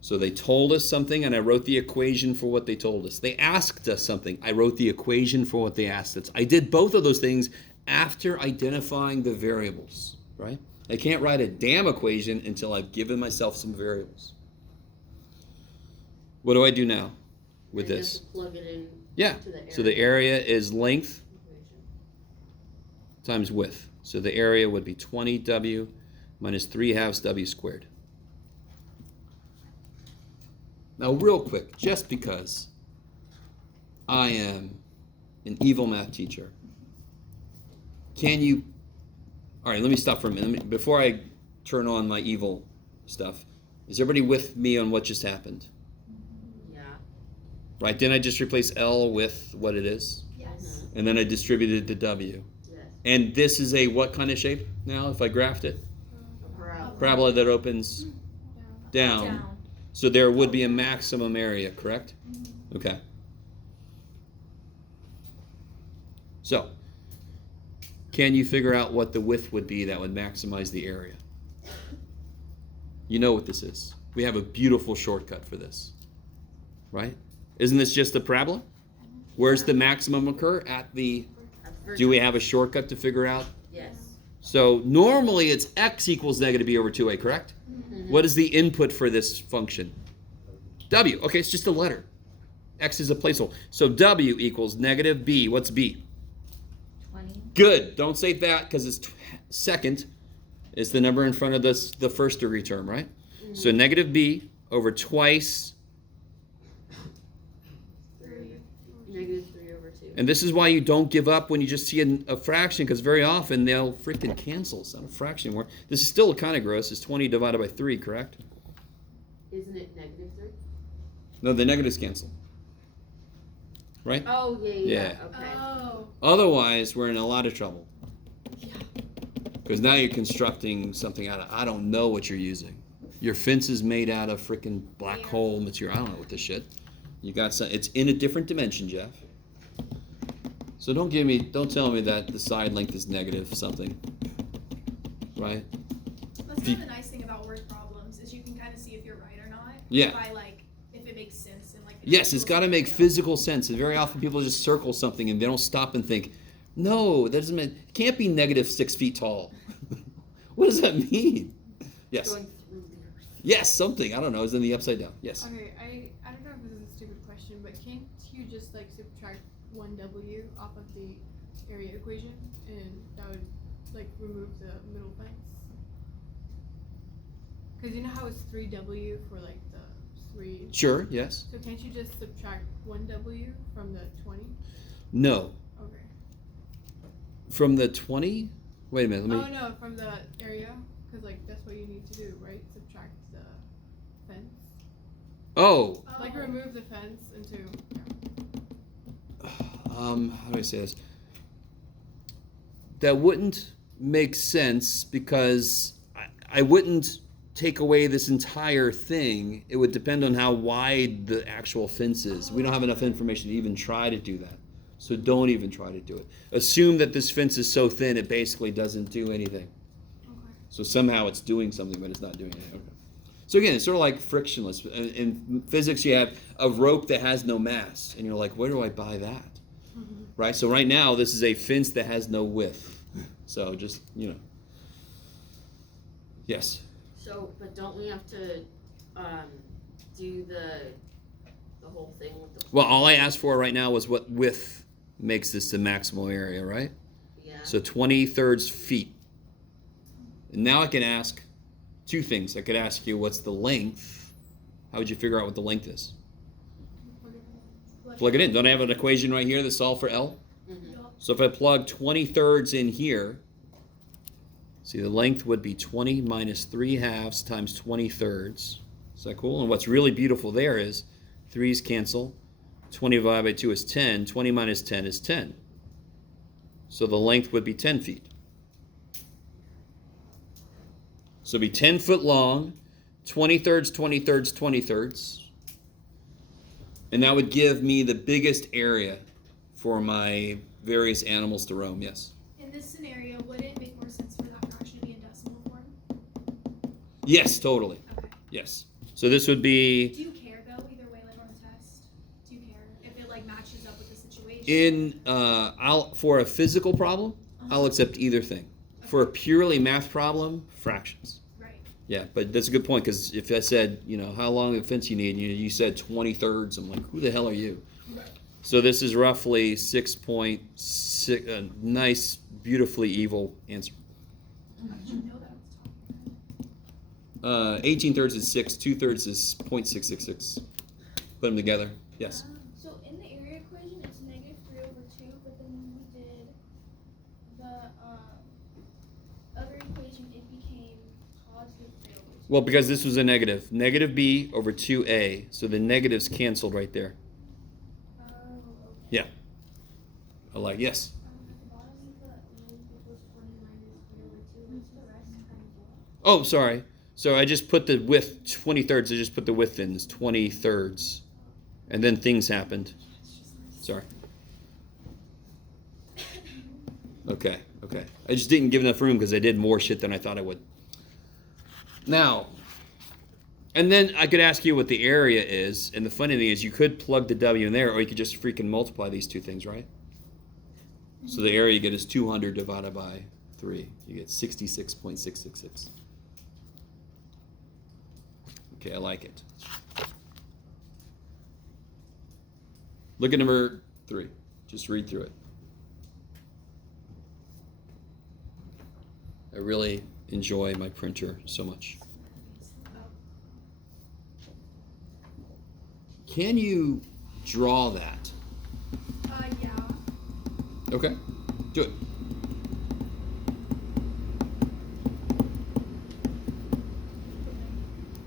So they told us something, and I wrote the equation for what they told us. They asked us something. I wrote the equation for what they asked us. I did both of those things after identifying the variables, right? I can't write a damn equation until I've given myself some variables. What do I do now with And you this? have to plug it in Yeah, to the area. so the area is length equation. times width. So the area would be 20W minus 3/2 W squared. Now real quick, just because I am an evil math teacher, all right, let me stop for a minute. Before I turn on my evil stuff, is everybody with me on what just happened? Yeah. Right, didn't I just replace L with what it is? Yes. And then I distributed the W. Yes. And this is a what kind of shape now if I graphed it? A parabola. Parabola that opens down. So there would be a maximum area, correct? Okay. So, can you figure out what the width would be that would maximize the area? You know what this is. We have a beautiful shortcut for this, right? Isn't this just a parabola? Where's the maximum occur? At the, do we have a shortcut to figure out? Yes. So normally it's x equals negative b over 2a, correct? What is the input for this function? W. Okay, it's just a letter. X is a placeholder. So W equals negative b. What's b? 20. Good. Don't say that because it's second. It's the number in front of the first degree term, right? So negative b over twice. Negative 3 over 2. And this is why you don't give up when you just see a fraction, because very often they'll freaking cancel. It's not a fraction anymore. This is still kind of gross. It's 20 divided by 3, correct? Isn't it negative 3? No, the negatives cancel. Right? Oh, yeah. Yeah. Okay. Oh. Otherwise, we're in a lot of trouble. Because now you're constructing something out of, I don't know what you're using. Your fence is made out of freaking black hole material. I don't know what this shit. You got some, it's in a different dimension, Jeff. So don't tell me that the side length is negative something. Right? That's kind of the nice thing about word problems is you can kind of see if you're right or not. Yeah. By like if it makes sense and like. Yes, it's got to make physical sense. And very often people just circle something and they don't stop and think, no, that doesn't mean, it can't be negative 6 feet tall. What does that mean? Yes. Going through the earth. Yes, something. I don't know. It's in the upside down. Yes. Okay, I don't know if this is a stupid question, but can't you just like subtract 1W off of the area equation and that would like remove the middle fence? Because you know how it's 3W for like the 3. Sure, yes. So can't you just subtract 1W from the 20? No. Okay. From the 20? Wait a minute. Oh no, from the area, because like that's what you need to do, right? Subtract the fence. Oh. Like remove the fence into. How do I say this? That wouldn't make sense because I wouldn't take away this entire thing. It would depend on how wide the actual fence is. We don't have enough information to even try to do that. So don't even try to do it. Assume that this fence is so thin it basically doesn't do anything. Okay. So somehow it's doing something, but it's not doing anything. Okay. So again, it's sort of like frictionless. In physics, you have a rope that has no mass, and you're like, where do I buy that? Right? So right now, this is a fence that has no width. So just, you know. Yes. So, but don't we have to, do the whole thing with the? Well, all I asked for right now was what width makes this the maximal area, right? Yeah. So 20 thirds feet. And now I can ask two things. I could ask you, what's the length? How would you figure out what the length is? Plug it in. Don't I have an equation right here that's solve for L? Mhm. So if I plug 20 thirds in here, see, the length would be 20 minus 3/2 times 20 thirds. Is that cool? And what's really beautiful there is 3's cancel. 20 divided by 2 is 10. 20 minus 10 is 10. So the length would be 10 feet. So it'd be 10 foot long, 20 thirds, 20 thirds, 20 thirds. And that would give me the biggest area for my various animals to roam, yes. In this scenario, would it make more sense for that fraction to be in decimal form? Yes, totally. Okay. Yes. So this would be Do you care though, either way, like on the test? Do you care if it like matches up with the situation? for a physical problem, I'll accept either thing. For a purely math problem, fractions. Right. Yeah, but that's a good point, because if I said, how long of a fence you need, and you said 20 thirds, I'm like, who the hell are you? Right. So this is roughly 6.6, a nice, beautifully evil answer. How did you know that was top? 18 thirds is 6, 2 thirds is 0.666. Put them together, yes. So in the area equation, it's -3/2, but then when we did the other equation, it became +3/2. Well, because this was a negative. Negative b over 2a, so the negatives canceled right there. Oh, okay. Yeah. I like, yes. At the bottom of the length equals 20 -3/2. What's the rest times what? Oh, sorry. So I just put the width, 20 thirds, I just put the width in, it's 20 thirds. And then things happened. Sorry. Okay. I just didn't give enough room because I did more shit than I thought I would. Now, and then I could ask you what the area is, and the funny thing is you could plug the W in there, or you could just freaking multiply these two things, right? So the area you get is 200 divided by 3. You get 66.666. Okay, I like it. Look at number 3. Just read through it. I really enjoy my printer so much. Can you draw that? Yeah. Okay, do it.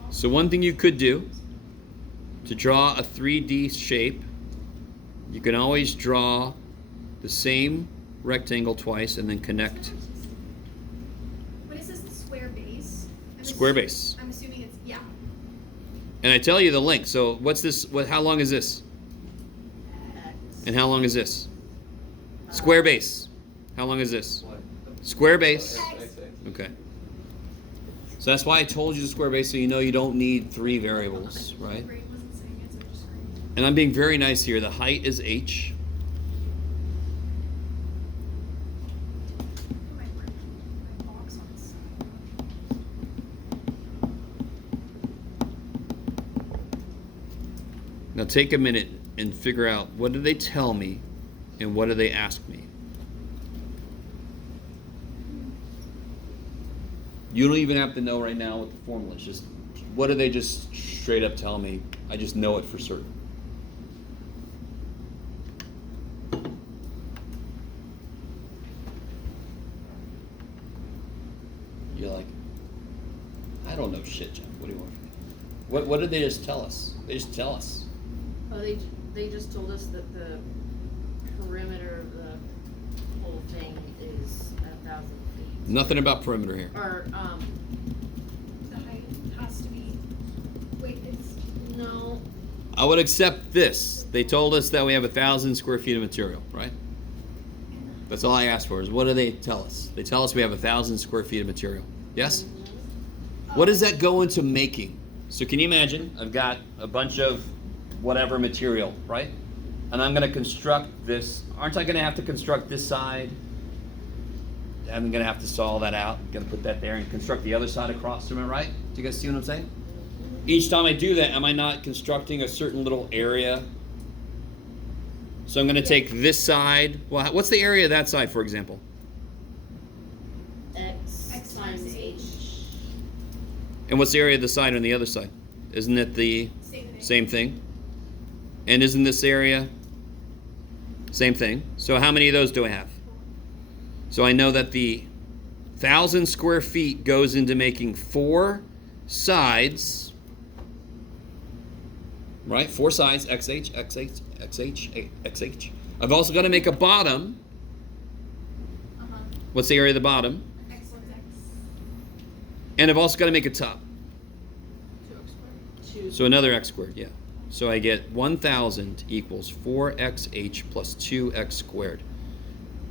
So one thing you could do to draw a 3D shape, you can always draw the same rectangle twice and then connect. When it says the square base. Square base. I'm assuming it's, yeah. And I tell you the length. So what's this? How long is this? X. And how long is this? Square base. How long is this? What? Square base. X. Okay. So that's why I told you the square base, so you know you don't need 3 variables, right? Grade wasn't saying it, so just grade. And I'm being very nice here. The height is h. My box on the side. Now take a minute and figure out, what do they tell me and what do they ask me? You don't even have to know right now what the formula is. Just what do they just straight up tell me? I just know it for certain. You're like, I don't know shit, Jeff. What do you want from me? What did they just tell us? They just tell us. Oh, they just told us that the perimeter of the whole thing is 1,000 feet. Nothing about perimeter here. Or, The height has to be, wait, it's, no, I would accept this. They told us that we have 1,000 square feet of material, right? That's all I asked for is what do they tell us? They tell us we have 1,000 square feet of material. Yes? What does that go into making? So can you imagine? I've got a bunch of whatever material, right? And I'm going to construct this. Aren't I going to have to construct this side? I'm going to have to solve that out. I'm going to put that there and construct the other side across from it, right? Do you guys see what I'm saying? Each time I do that, am I not constructing a certain little area? So I'm going to take this side. Well, what's the area of that side, for example? X X times times H. And what's the area of the side on the other side? Isn't it the same thing? And isn't this area same thing? So how many of those do I have? So I know that the 1,000 square feet goes into making 4 sides, right? 4 sides, XH, XH, XH, XH. I've also got to make a bottom. What's the area of the bottom? X times X. And I've also got to make a top. 2x squared. 2. So another x squared, yeah. So I get 1,000 equals 4xh plus 2x squared.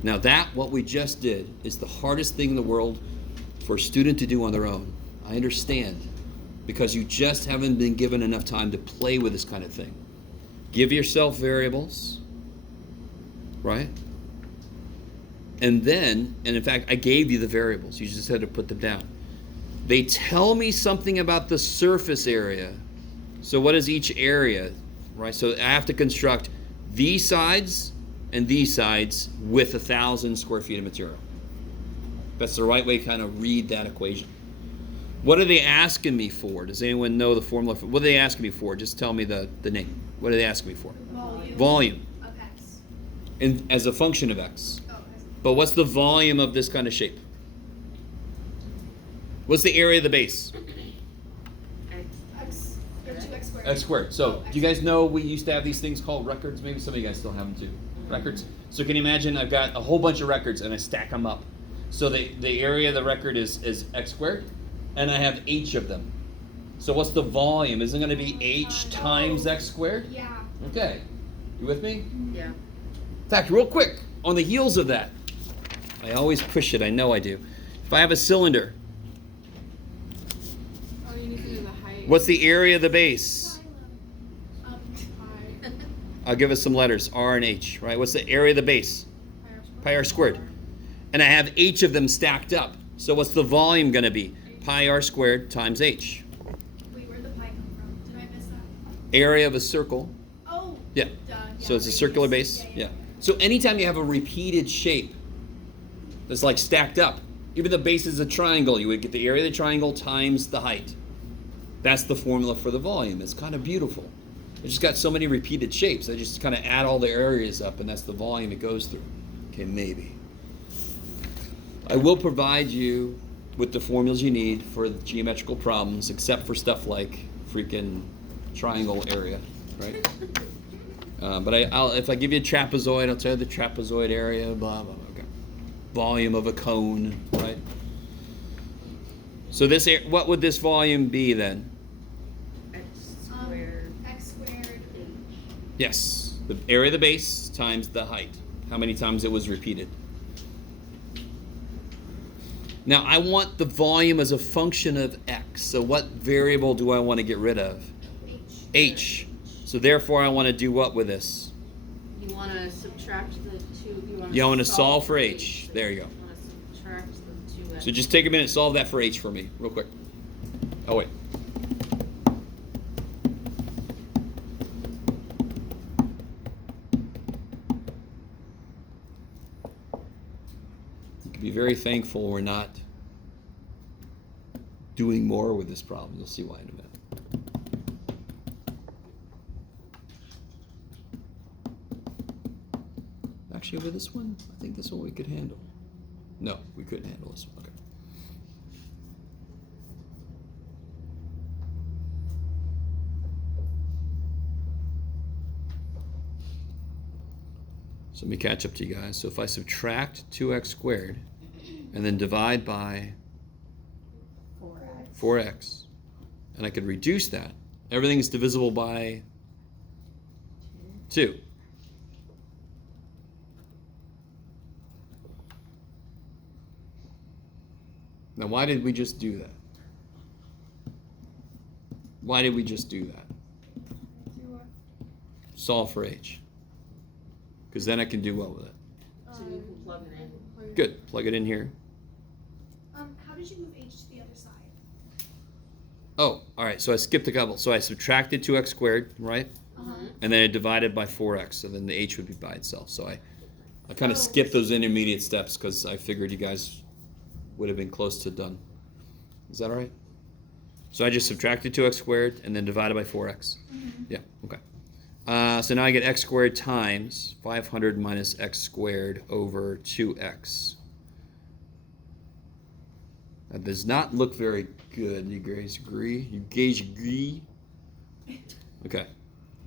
Now that, what we just did, is the hardest thing in the world for a student to do on their own. I understand, because you just haven't been given enough time to play with this kind of thing. Give yourself variables, right? And then, and in fact, I gave you the variables. You just had to put them down. They tell me something about the surface area. So what is each area, right? So I have to construct these sides and these sides with 1,000 square feet of material. That's the right way to kind of read that equation. What are they asking me for? Does anyone know the formula for, what are they asking me for? Just tell me the name. What are they asking me for? Volume. Volume. Of X. And as a function of x. Oh, But what's the volume of this kind of shape? What's the area of the base? X. Or 2x squared. X squared. So, do you guys know we used to have these things called records? Maybe some of you guys still have them too. Records. So can you imagine I've got a whole bunch of records and I stack them up. So the area of the record is x squared, and I have h of them. So what's the volume? Isn't it going to be h times x squared? Yeah. Okay. You with me? Yeah. In fact, real quick, on the heels of that, I always push it, I know I do. If I have a cylinder, Oh, you need to know the height. what's the area of the base? Um, Pi. I'll give us some letters, R and H, right? What's the area of the base? Pi r squared. And I have h of them stacked up. So what's the volume going to be? Pi r squared times h. wait, where'd the pi come from? Did I miss that? Area of a circle. Oh. Yeah. Duh, yeah, So it's a radius. circular base. Yeah. So anytime you have a repeated shape that's like stacked up, even the base is a triangle, you would get the area of the triangle times the height. That's the formula for the volume. It's kind of beautiful. It's just got so many repeated shapes. I just kind of add all the areas up, and that's the volume it goes through. Okay, maybe. I will provide you with the formulas you need for the geometrical problems, except for stuff like freaking triangle area, right? But I'll, if I give you a trapezoid, I'll tell you the trapezoid area, blah, blah, blah. Okay. Volume of a cone, right? So this, what would this volume be then? X squared. X squared. H. Yes, the area of the base times the height. How many times it was repeated. Now I want the volume as a function of x. So what variable do I want to get rid of? H. H. So therefore I want to do what with this? You want to subtract the 2. You want to solve for H. There you go. You want to subtract the 2x. So just take a minute, solve that for H for me, real quick. Oh wait. You can be very thankful we're not doing more with this problem. You'll see why in a minute. Actually, with this one, I think this one we could handle. No, we couldn't handle this one. Okay. So let me catch up to you guys. So if I subtract 2x squared and then divide by 4x, and I could reduce that, everything is divisible by 2. Now, why did we just do that? Why did we just do that? Do what? Solve for h. Because then I can do what with it? So you can plug it in. Good. Plug it in here. Oh, all right. So I skipped a couple. So I subtracted 2x squared, right? And then I divided by 4x. So then the h would be by itself. So I kind of skipped those intermediate steps because I figured you guys would have been close to done. Is that all right? So I just subtracted 2x squared and then divided by 4x. Yeah, okay. So now I get x squared times 500 minus x squared over 2x. That does not look very good. You guys agree? You guys agree? Okay.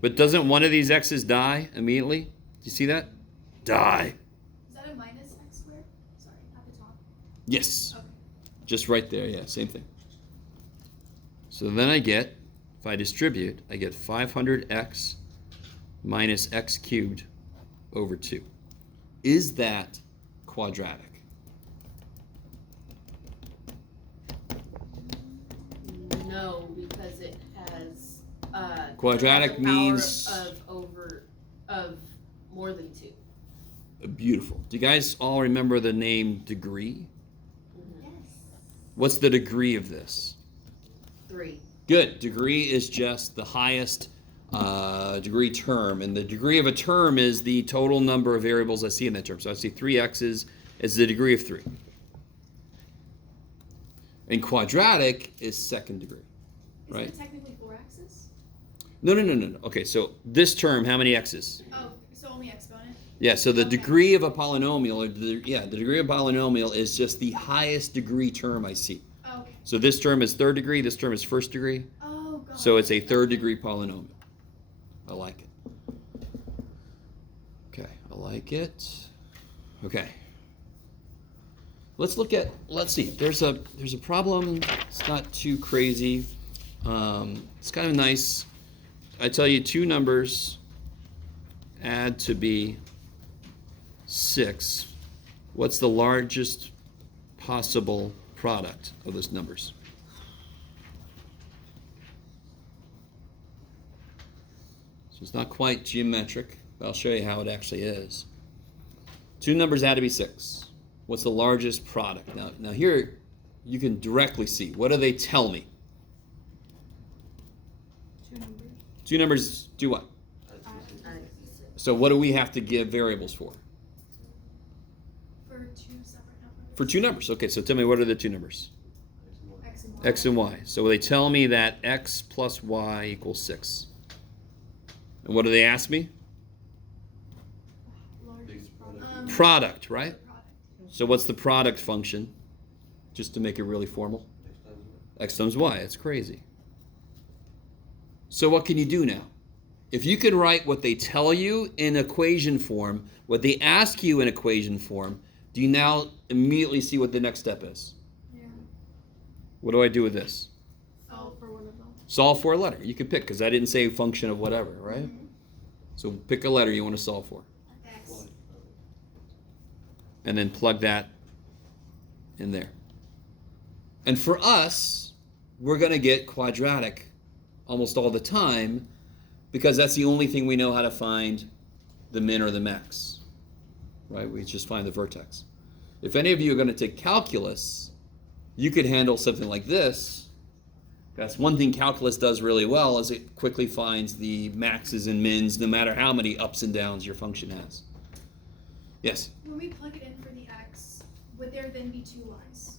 But doesn't one of these x's die immediately? Do you see that? Die. Is that a minus x squared? Sorry, at the top. Yes. Okay. Just right there, yeah, same thing. So then I get, if I distribute, I get 500x minus x cubed over 2. Is that quadratic? No, because it has Quadratic it has a power means- of more than 2. Beautiful. Do you guys all remember the name degree? Yes. What's the degree of this? 3. Good. Degree is just the highest degree term, and the degree of a term is the total number of variables I see in that term. So I see 3 x's as the degree of 3. And quadratic is second degree, right? Isn't it technically 4 x's? No. Okay, so this term, how many x's? Oh, so only exponent? Yeah, so the Okay. degree of a polynomial, the degree of a polynomial is just the highest degree term I see. Oh, okay. So this term is third degree, this term is first degree, Oh, God. so it's a third degree polynomial. I like it. Okay, I like it. Okay. Let's see, there's a problem, it's not too crazy. It's kind of nice. I tell you 2 numbers add to be 6. What's the largest possible product of those numbers? So it's not quite geometric, but I'll show you how it actually is. 2 numbers add to be 6. What's the largest product? Now here you can directly see. What do they tell me? 2 numbers. 2 numbers do what? So what do we have to give variables for? For 2 separate numbers. For 2 numbers. Okay, so tell me, what are the 2 numbers? X and Y. X and Y. So they tell me that x plus y equals 6. And what do they ask me? Largest product. Product, right? Product. So what's the product function? Just to make it really formal. X times y. It's crazy. So what can you do now? If you can write what they tell you in equation form, what they ask you in equation form, do you now immediately see what the next step is? Yeah. What do I do with this? Solve for one of them. Solve for a letter. You can pick, because I didn't say function of whatever, right? So pick a letter you want to solve for. X. And then plug that in there. And for us, we're going to get quadratic almost all the time, because that's the only thing we know how to find the min or the max, right? We just find the vertex. If any of you are going to take calculus, you could handle something like this. That's one thing calculus does really well, is it quickly finds the maxes and mins no matter how many ups and downs your function has. Yes? When we plug it in for the X, would there then be 2 Y's?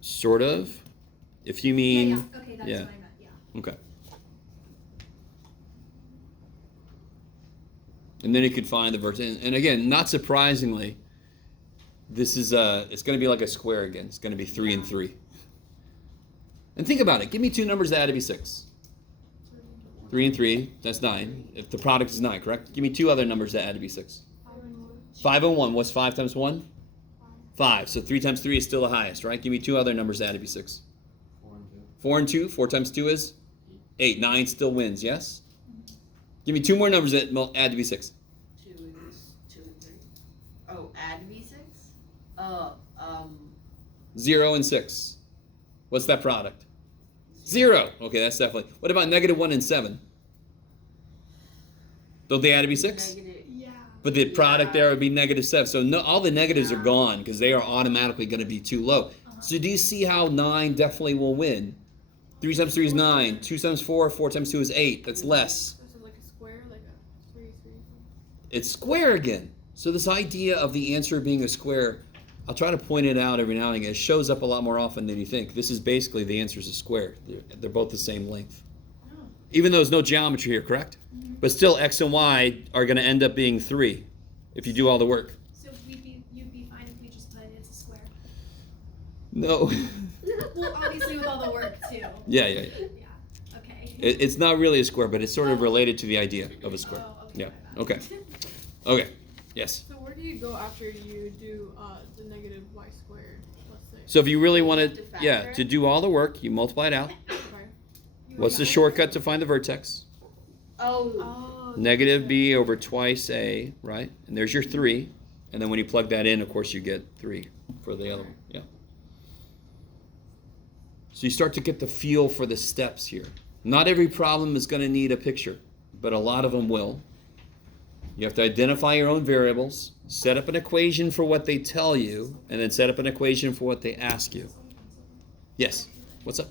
Sort of. If you mean... Yeah. Okay, that's yeah. what I meant, yeah. Okay. And then you could find the vertex. And again, not surprisingly, this is it's going to be like a square again. It's going to be 3 and 3. And think about it. Give me 2 numbers that add to be 6. 3 and 3, that's 9. If the product is 9, correct? Give me 2 other numbers that add to be 6. 5 and 1. 5 and 1. What's 5 times 1? 5. So 3 times 3 is still the highest, right? Give me 2 other numbers that add to be 6. 4 and 2. 4 and 2. 4 times 2 is 8. 9 still wins, yes? Give me 2 more numbers that add to be 6. 2 and 3. Oh, add to be 6? 0 and 6. What's that product? 0. Okay, that's definitely. What about -1 and 7? Don't they add to be 6? Negative. Yeah. But the product Yeah. there would be -7. So no, all the negatives are Yeah. gone because they are automatically going to be too low. So do you see how 9 definitely will win? 3 times 3 is 9. 2 times 4, 4 times 2 is 8. That's less. So it's like a square, like a 3, 3. It's square again. So this idea of the answer being a square, I'll try to point it out every now and again. It shows up a lot more often than you think. This is basically the answer is a square. They're both the same length. Even though there's no geometry here, correct? But still, x and y are going to end up being 3 if you do all the work. So you'd be fine if we just put it as a square. No. Well, obviously with all the work too. Yeah. Yeah. Okay. It's not really a square, but it's sort of related to the idea of a square. Oh, okay. Yeah. My bad. Okay. Okay. Yes. So where do you go after you do the negative y squared plus 6? So if you really want have to, to factor yeah, it? to do all the work, you multiply it out. Okay. What's the shortcut to find the vertex? Oh. Oh. Negative b over twice a, right? And there's your 3. And then when you plug that in, of course, you get 3 for the other one. Yeah. So you start to get the feel for the steps here. Not every problem is going to need a picture, but a lot of them will. You have to identify your own variables, set up an equation for what they tell you, and then set up an equation for what they ask you. Yes? What's up?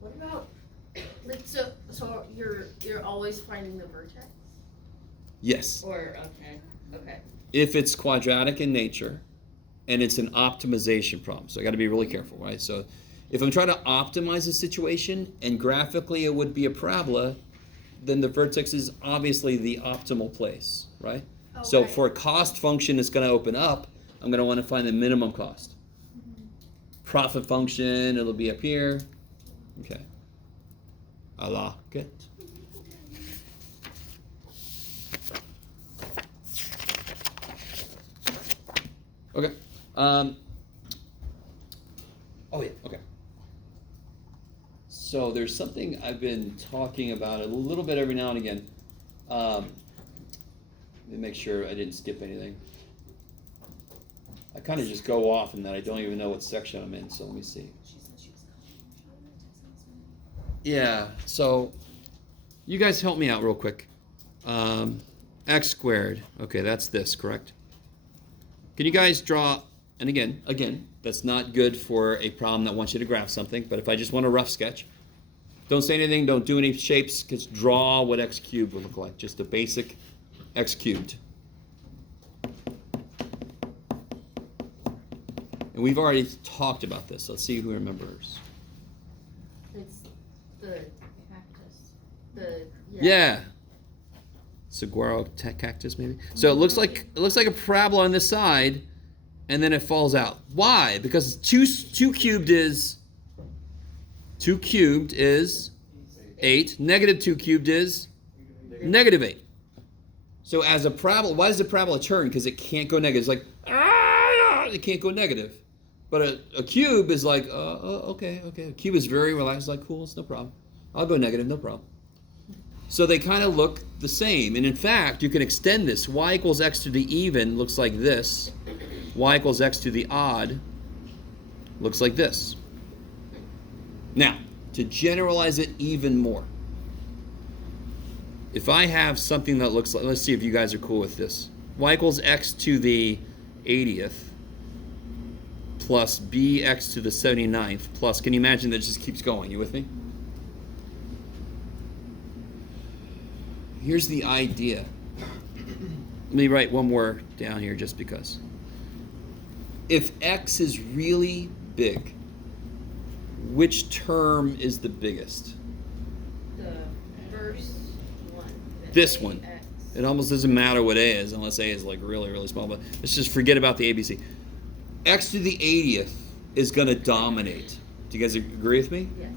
What about like so you're always finding the vertex? Yes. Or okay. If it's quadratic in nature and it's an optimization problem. So I got to be really careful, right? So if I'm trying to optimize a situation and graphically it would be a parabola, then the vertex is obviously the optimal place, right? Oh, So right. for a cost function that's going to open up, I'm going to want to find the minimum cost. Profit function, it'll be up here. Okay. Allah, good. Okay. Oh yeah. Okay. So there's something I've been talking about a little bit every now and again. Let me make sure I didn't skip anything. I kind of just go off in that I don't even know what section I'm in. So let me see. Yeah. So you guys help me out real quick. X squared. Okay, that's this, correct? Can you guys draw, and again, that's not good for a problem that wants you to graph something, but if I just want a rough sketch, don't say anything, don't do any shapes, just draw what x cubed would look like, just a basic x cubed. And we've already talked about this. Let's see who remembers. It's the cactus. The Yeah. Saguaro cactus, maybe. So it looks like a parabola on this side, and then it falls out. Why? Because two cubed is 8. Negative 2 cubed is negative 8. So as a parabola, why does the parabola turn? Because it can't go negative. It's like it can't go negative. But a cube is like okay. A cube is very relaxed. Like cool, it's no problem. I'll go negative, no problem. So they kind of look the same. And in fact, you can extend this. Y equals x to the even looks like this. Y equals x to the odd looks like this. Now, to generalize it even more, if I have something that looks like, let's see if you guys are cool with this. Y equals x to the 80th plus bx to the 79th plus, can you imagine that it just keeps going? You with me? Here's the idea. Let me write one more down here just because. If x is really big, which term is the biggest? The first one. This one. X. It almost doesn't matter what a is, unless a is like really, really small, but let's just forget about the ABC. X to the 80th is going to dominate. Do you guys agree with me? Yes.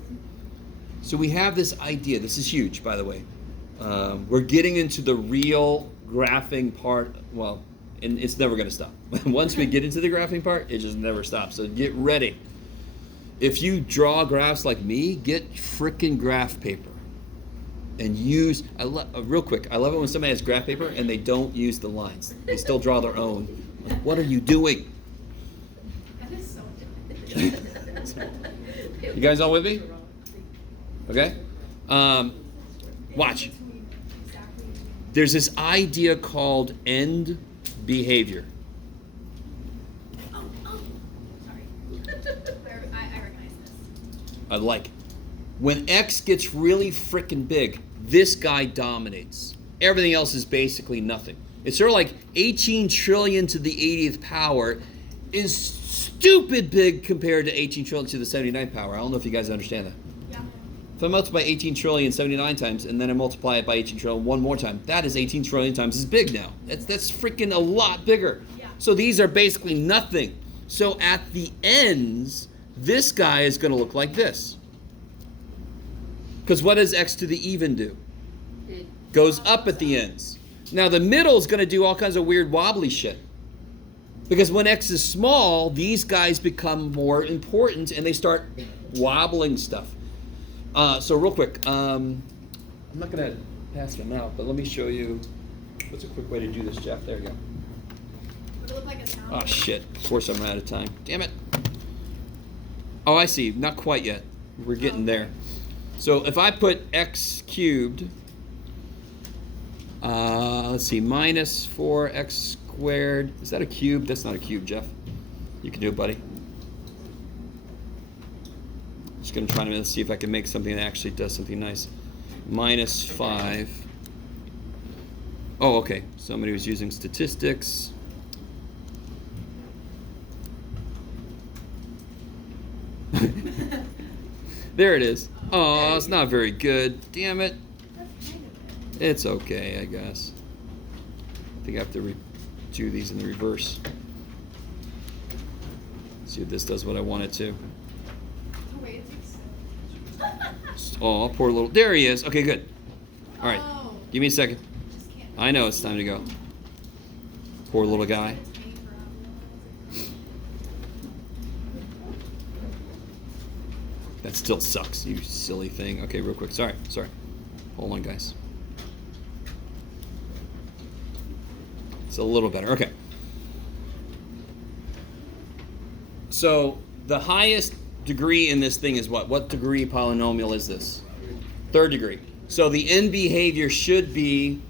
So we have this idea. This is huge, by the way. We're getting into the real graphing part. Well, and it's never going to stop. Once we get into the graphing part, it just never stops. So get ready. If you draw graphs like me, get frickin' graph paper and use. Real quick, I love it when somebody has graph paper and they don't use the lines. They still draw their own. Like, what are you doing? That is so You guys all with me? Okay. Watch. There's this idea called end behavior. Oh, sorry. I recognize like. When x gets really freaking big, this guy dominates. Everything else is basically nothing. It's sort of like 18 trillion to the 80th power is stupid big compared to 18 trillion to the 79th power. I don't know if you guys understand that. Yeah. If I multiply 18 trillion 79 times and then I multiply it by 18 trillion one more time, that is 18 trillion times as big now. That's freaking a lot bigger. Yeah. So these are basically nothing. So at the ends, this guy is going to look like this. Because what does x to the even do? It Goes up at the ends. Now the middle is going to do all kinds of weird wobbly shit. Because when x is small, these guys become more important and they start wobbling stuff. So real quick, I'm not going to pass them out, but let me show you. What's a quick way to do this, Jeff? There you go. Would it look like a sound? Oh shit, of course I'm out of time. Damn it. Oh, I see, not quite yet. We're getting there. So if I put x cubed, let's see, minus 4x squared. Is that a cube? That's not a cube, Jeff. You can do it, buddy. Just gonna try to see if I can make something that actually does something nice. Minus 5. Oh, okay. Somebody was using statistics. There it is. Oh, it's not very good. Damn it. It's okay, I guess. I think I have to do these in the reverse. See if this does what I want it to. Oh, wait, it's Oh, poor little. There he is. Okay, good. All right. Oh, Give me a second. just can't. I know it's time to go. Poor little guy. It's made for hours. That still sucks, you silly thing. Okay, real quick. Sorry. Hold on, guys. It's a little better. Okay. So the highest degree in this thing is what? What degree polynomial is this? Third degree. So the end behavior should be,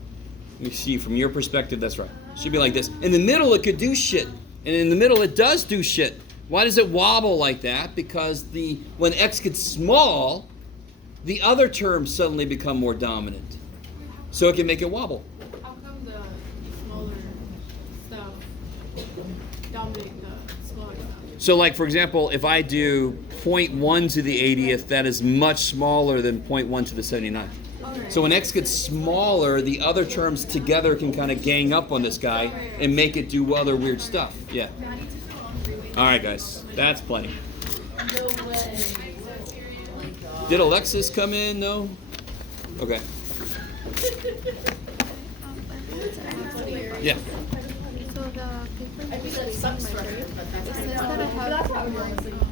let me see, from your perspective, that's right. Should be like this. In the middle, it could do shit. And in the middle, it does do shit. Why does it wobble like that? Because when x gets small, the other terms suddenly become more dominant. So it can make it wobble. How come the smaller stuff dominate the smaller stuff? So like, for example, if I do 0.1 to the 80th, that is much smaller than 0.1 to the 79th. Okay. So when x gets smaller, the other terms together can kind of gang up on this guy and make it do other weird stuff. Yeah. All right, guys. That's plenty. No way. Did Alexis come in? No? Okay. Yeah. So the paper I think that sucks for her, but that's it says that I have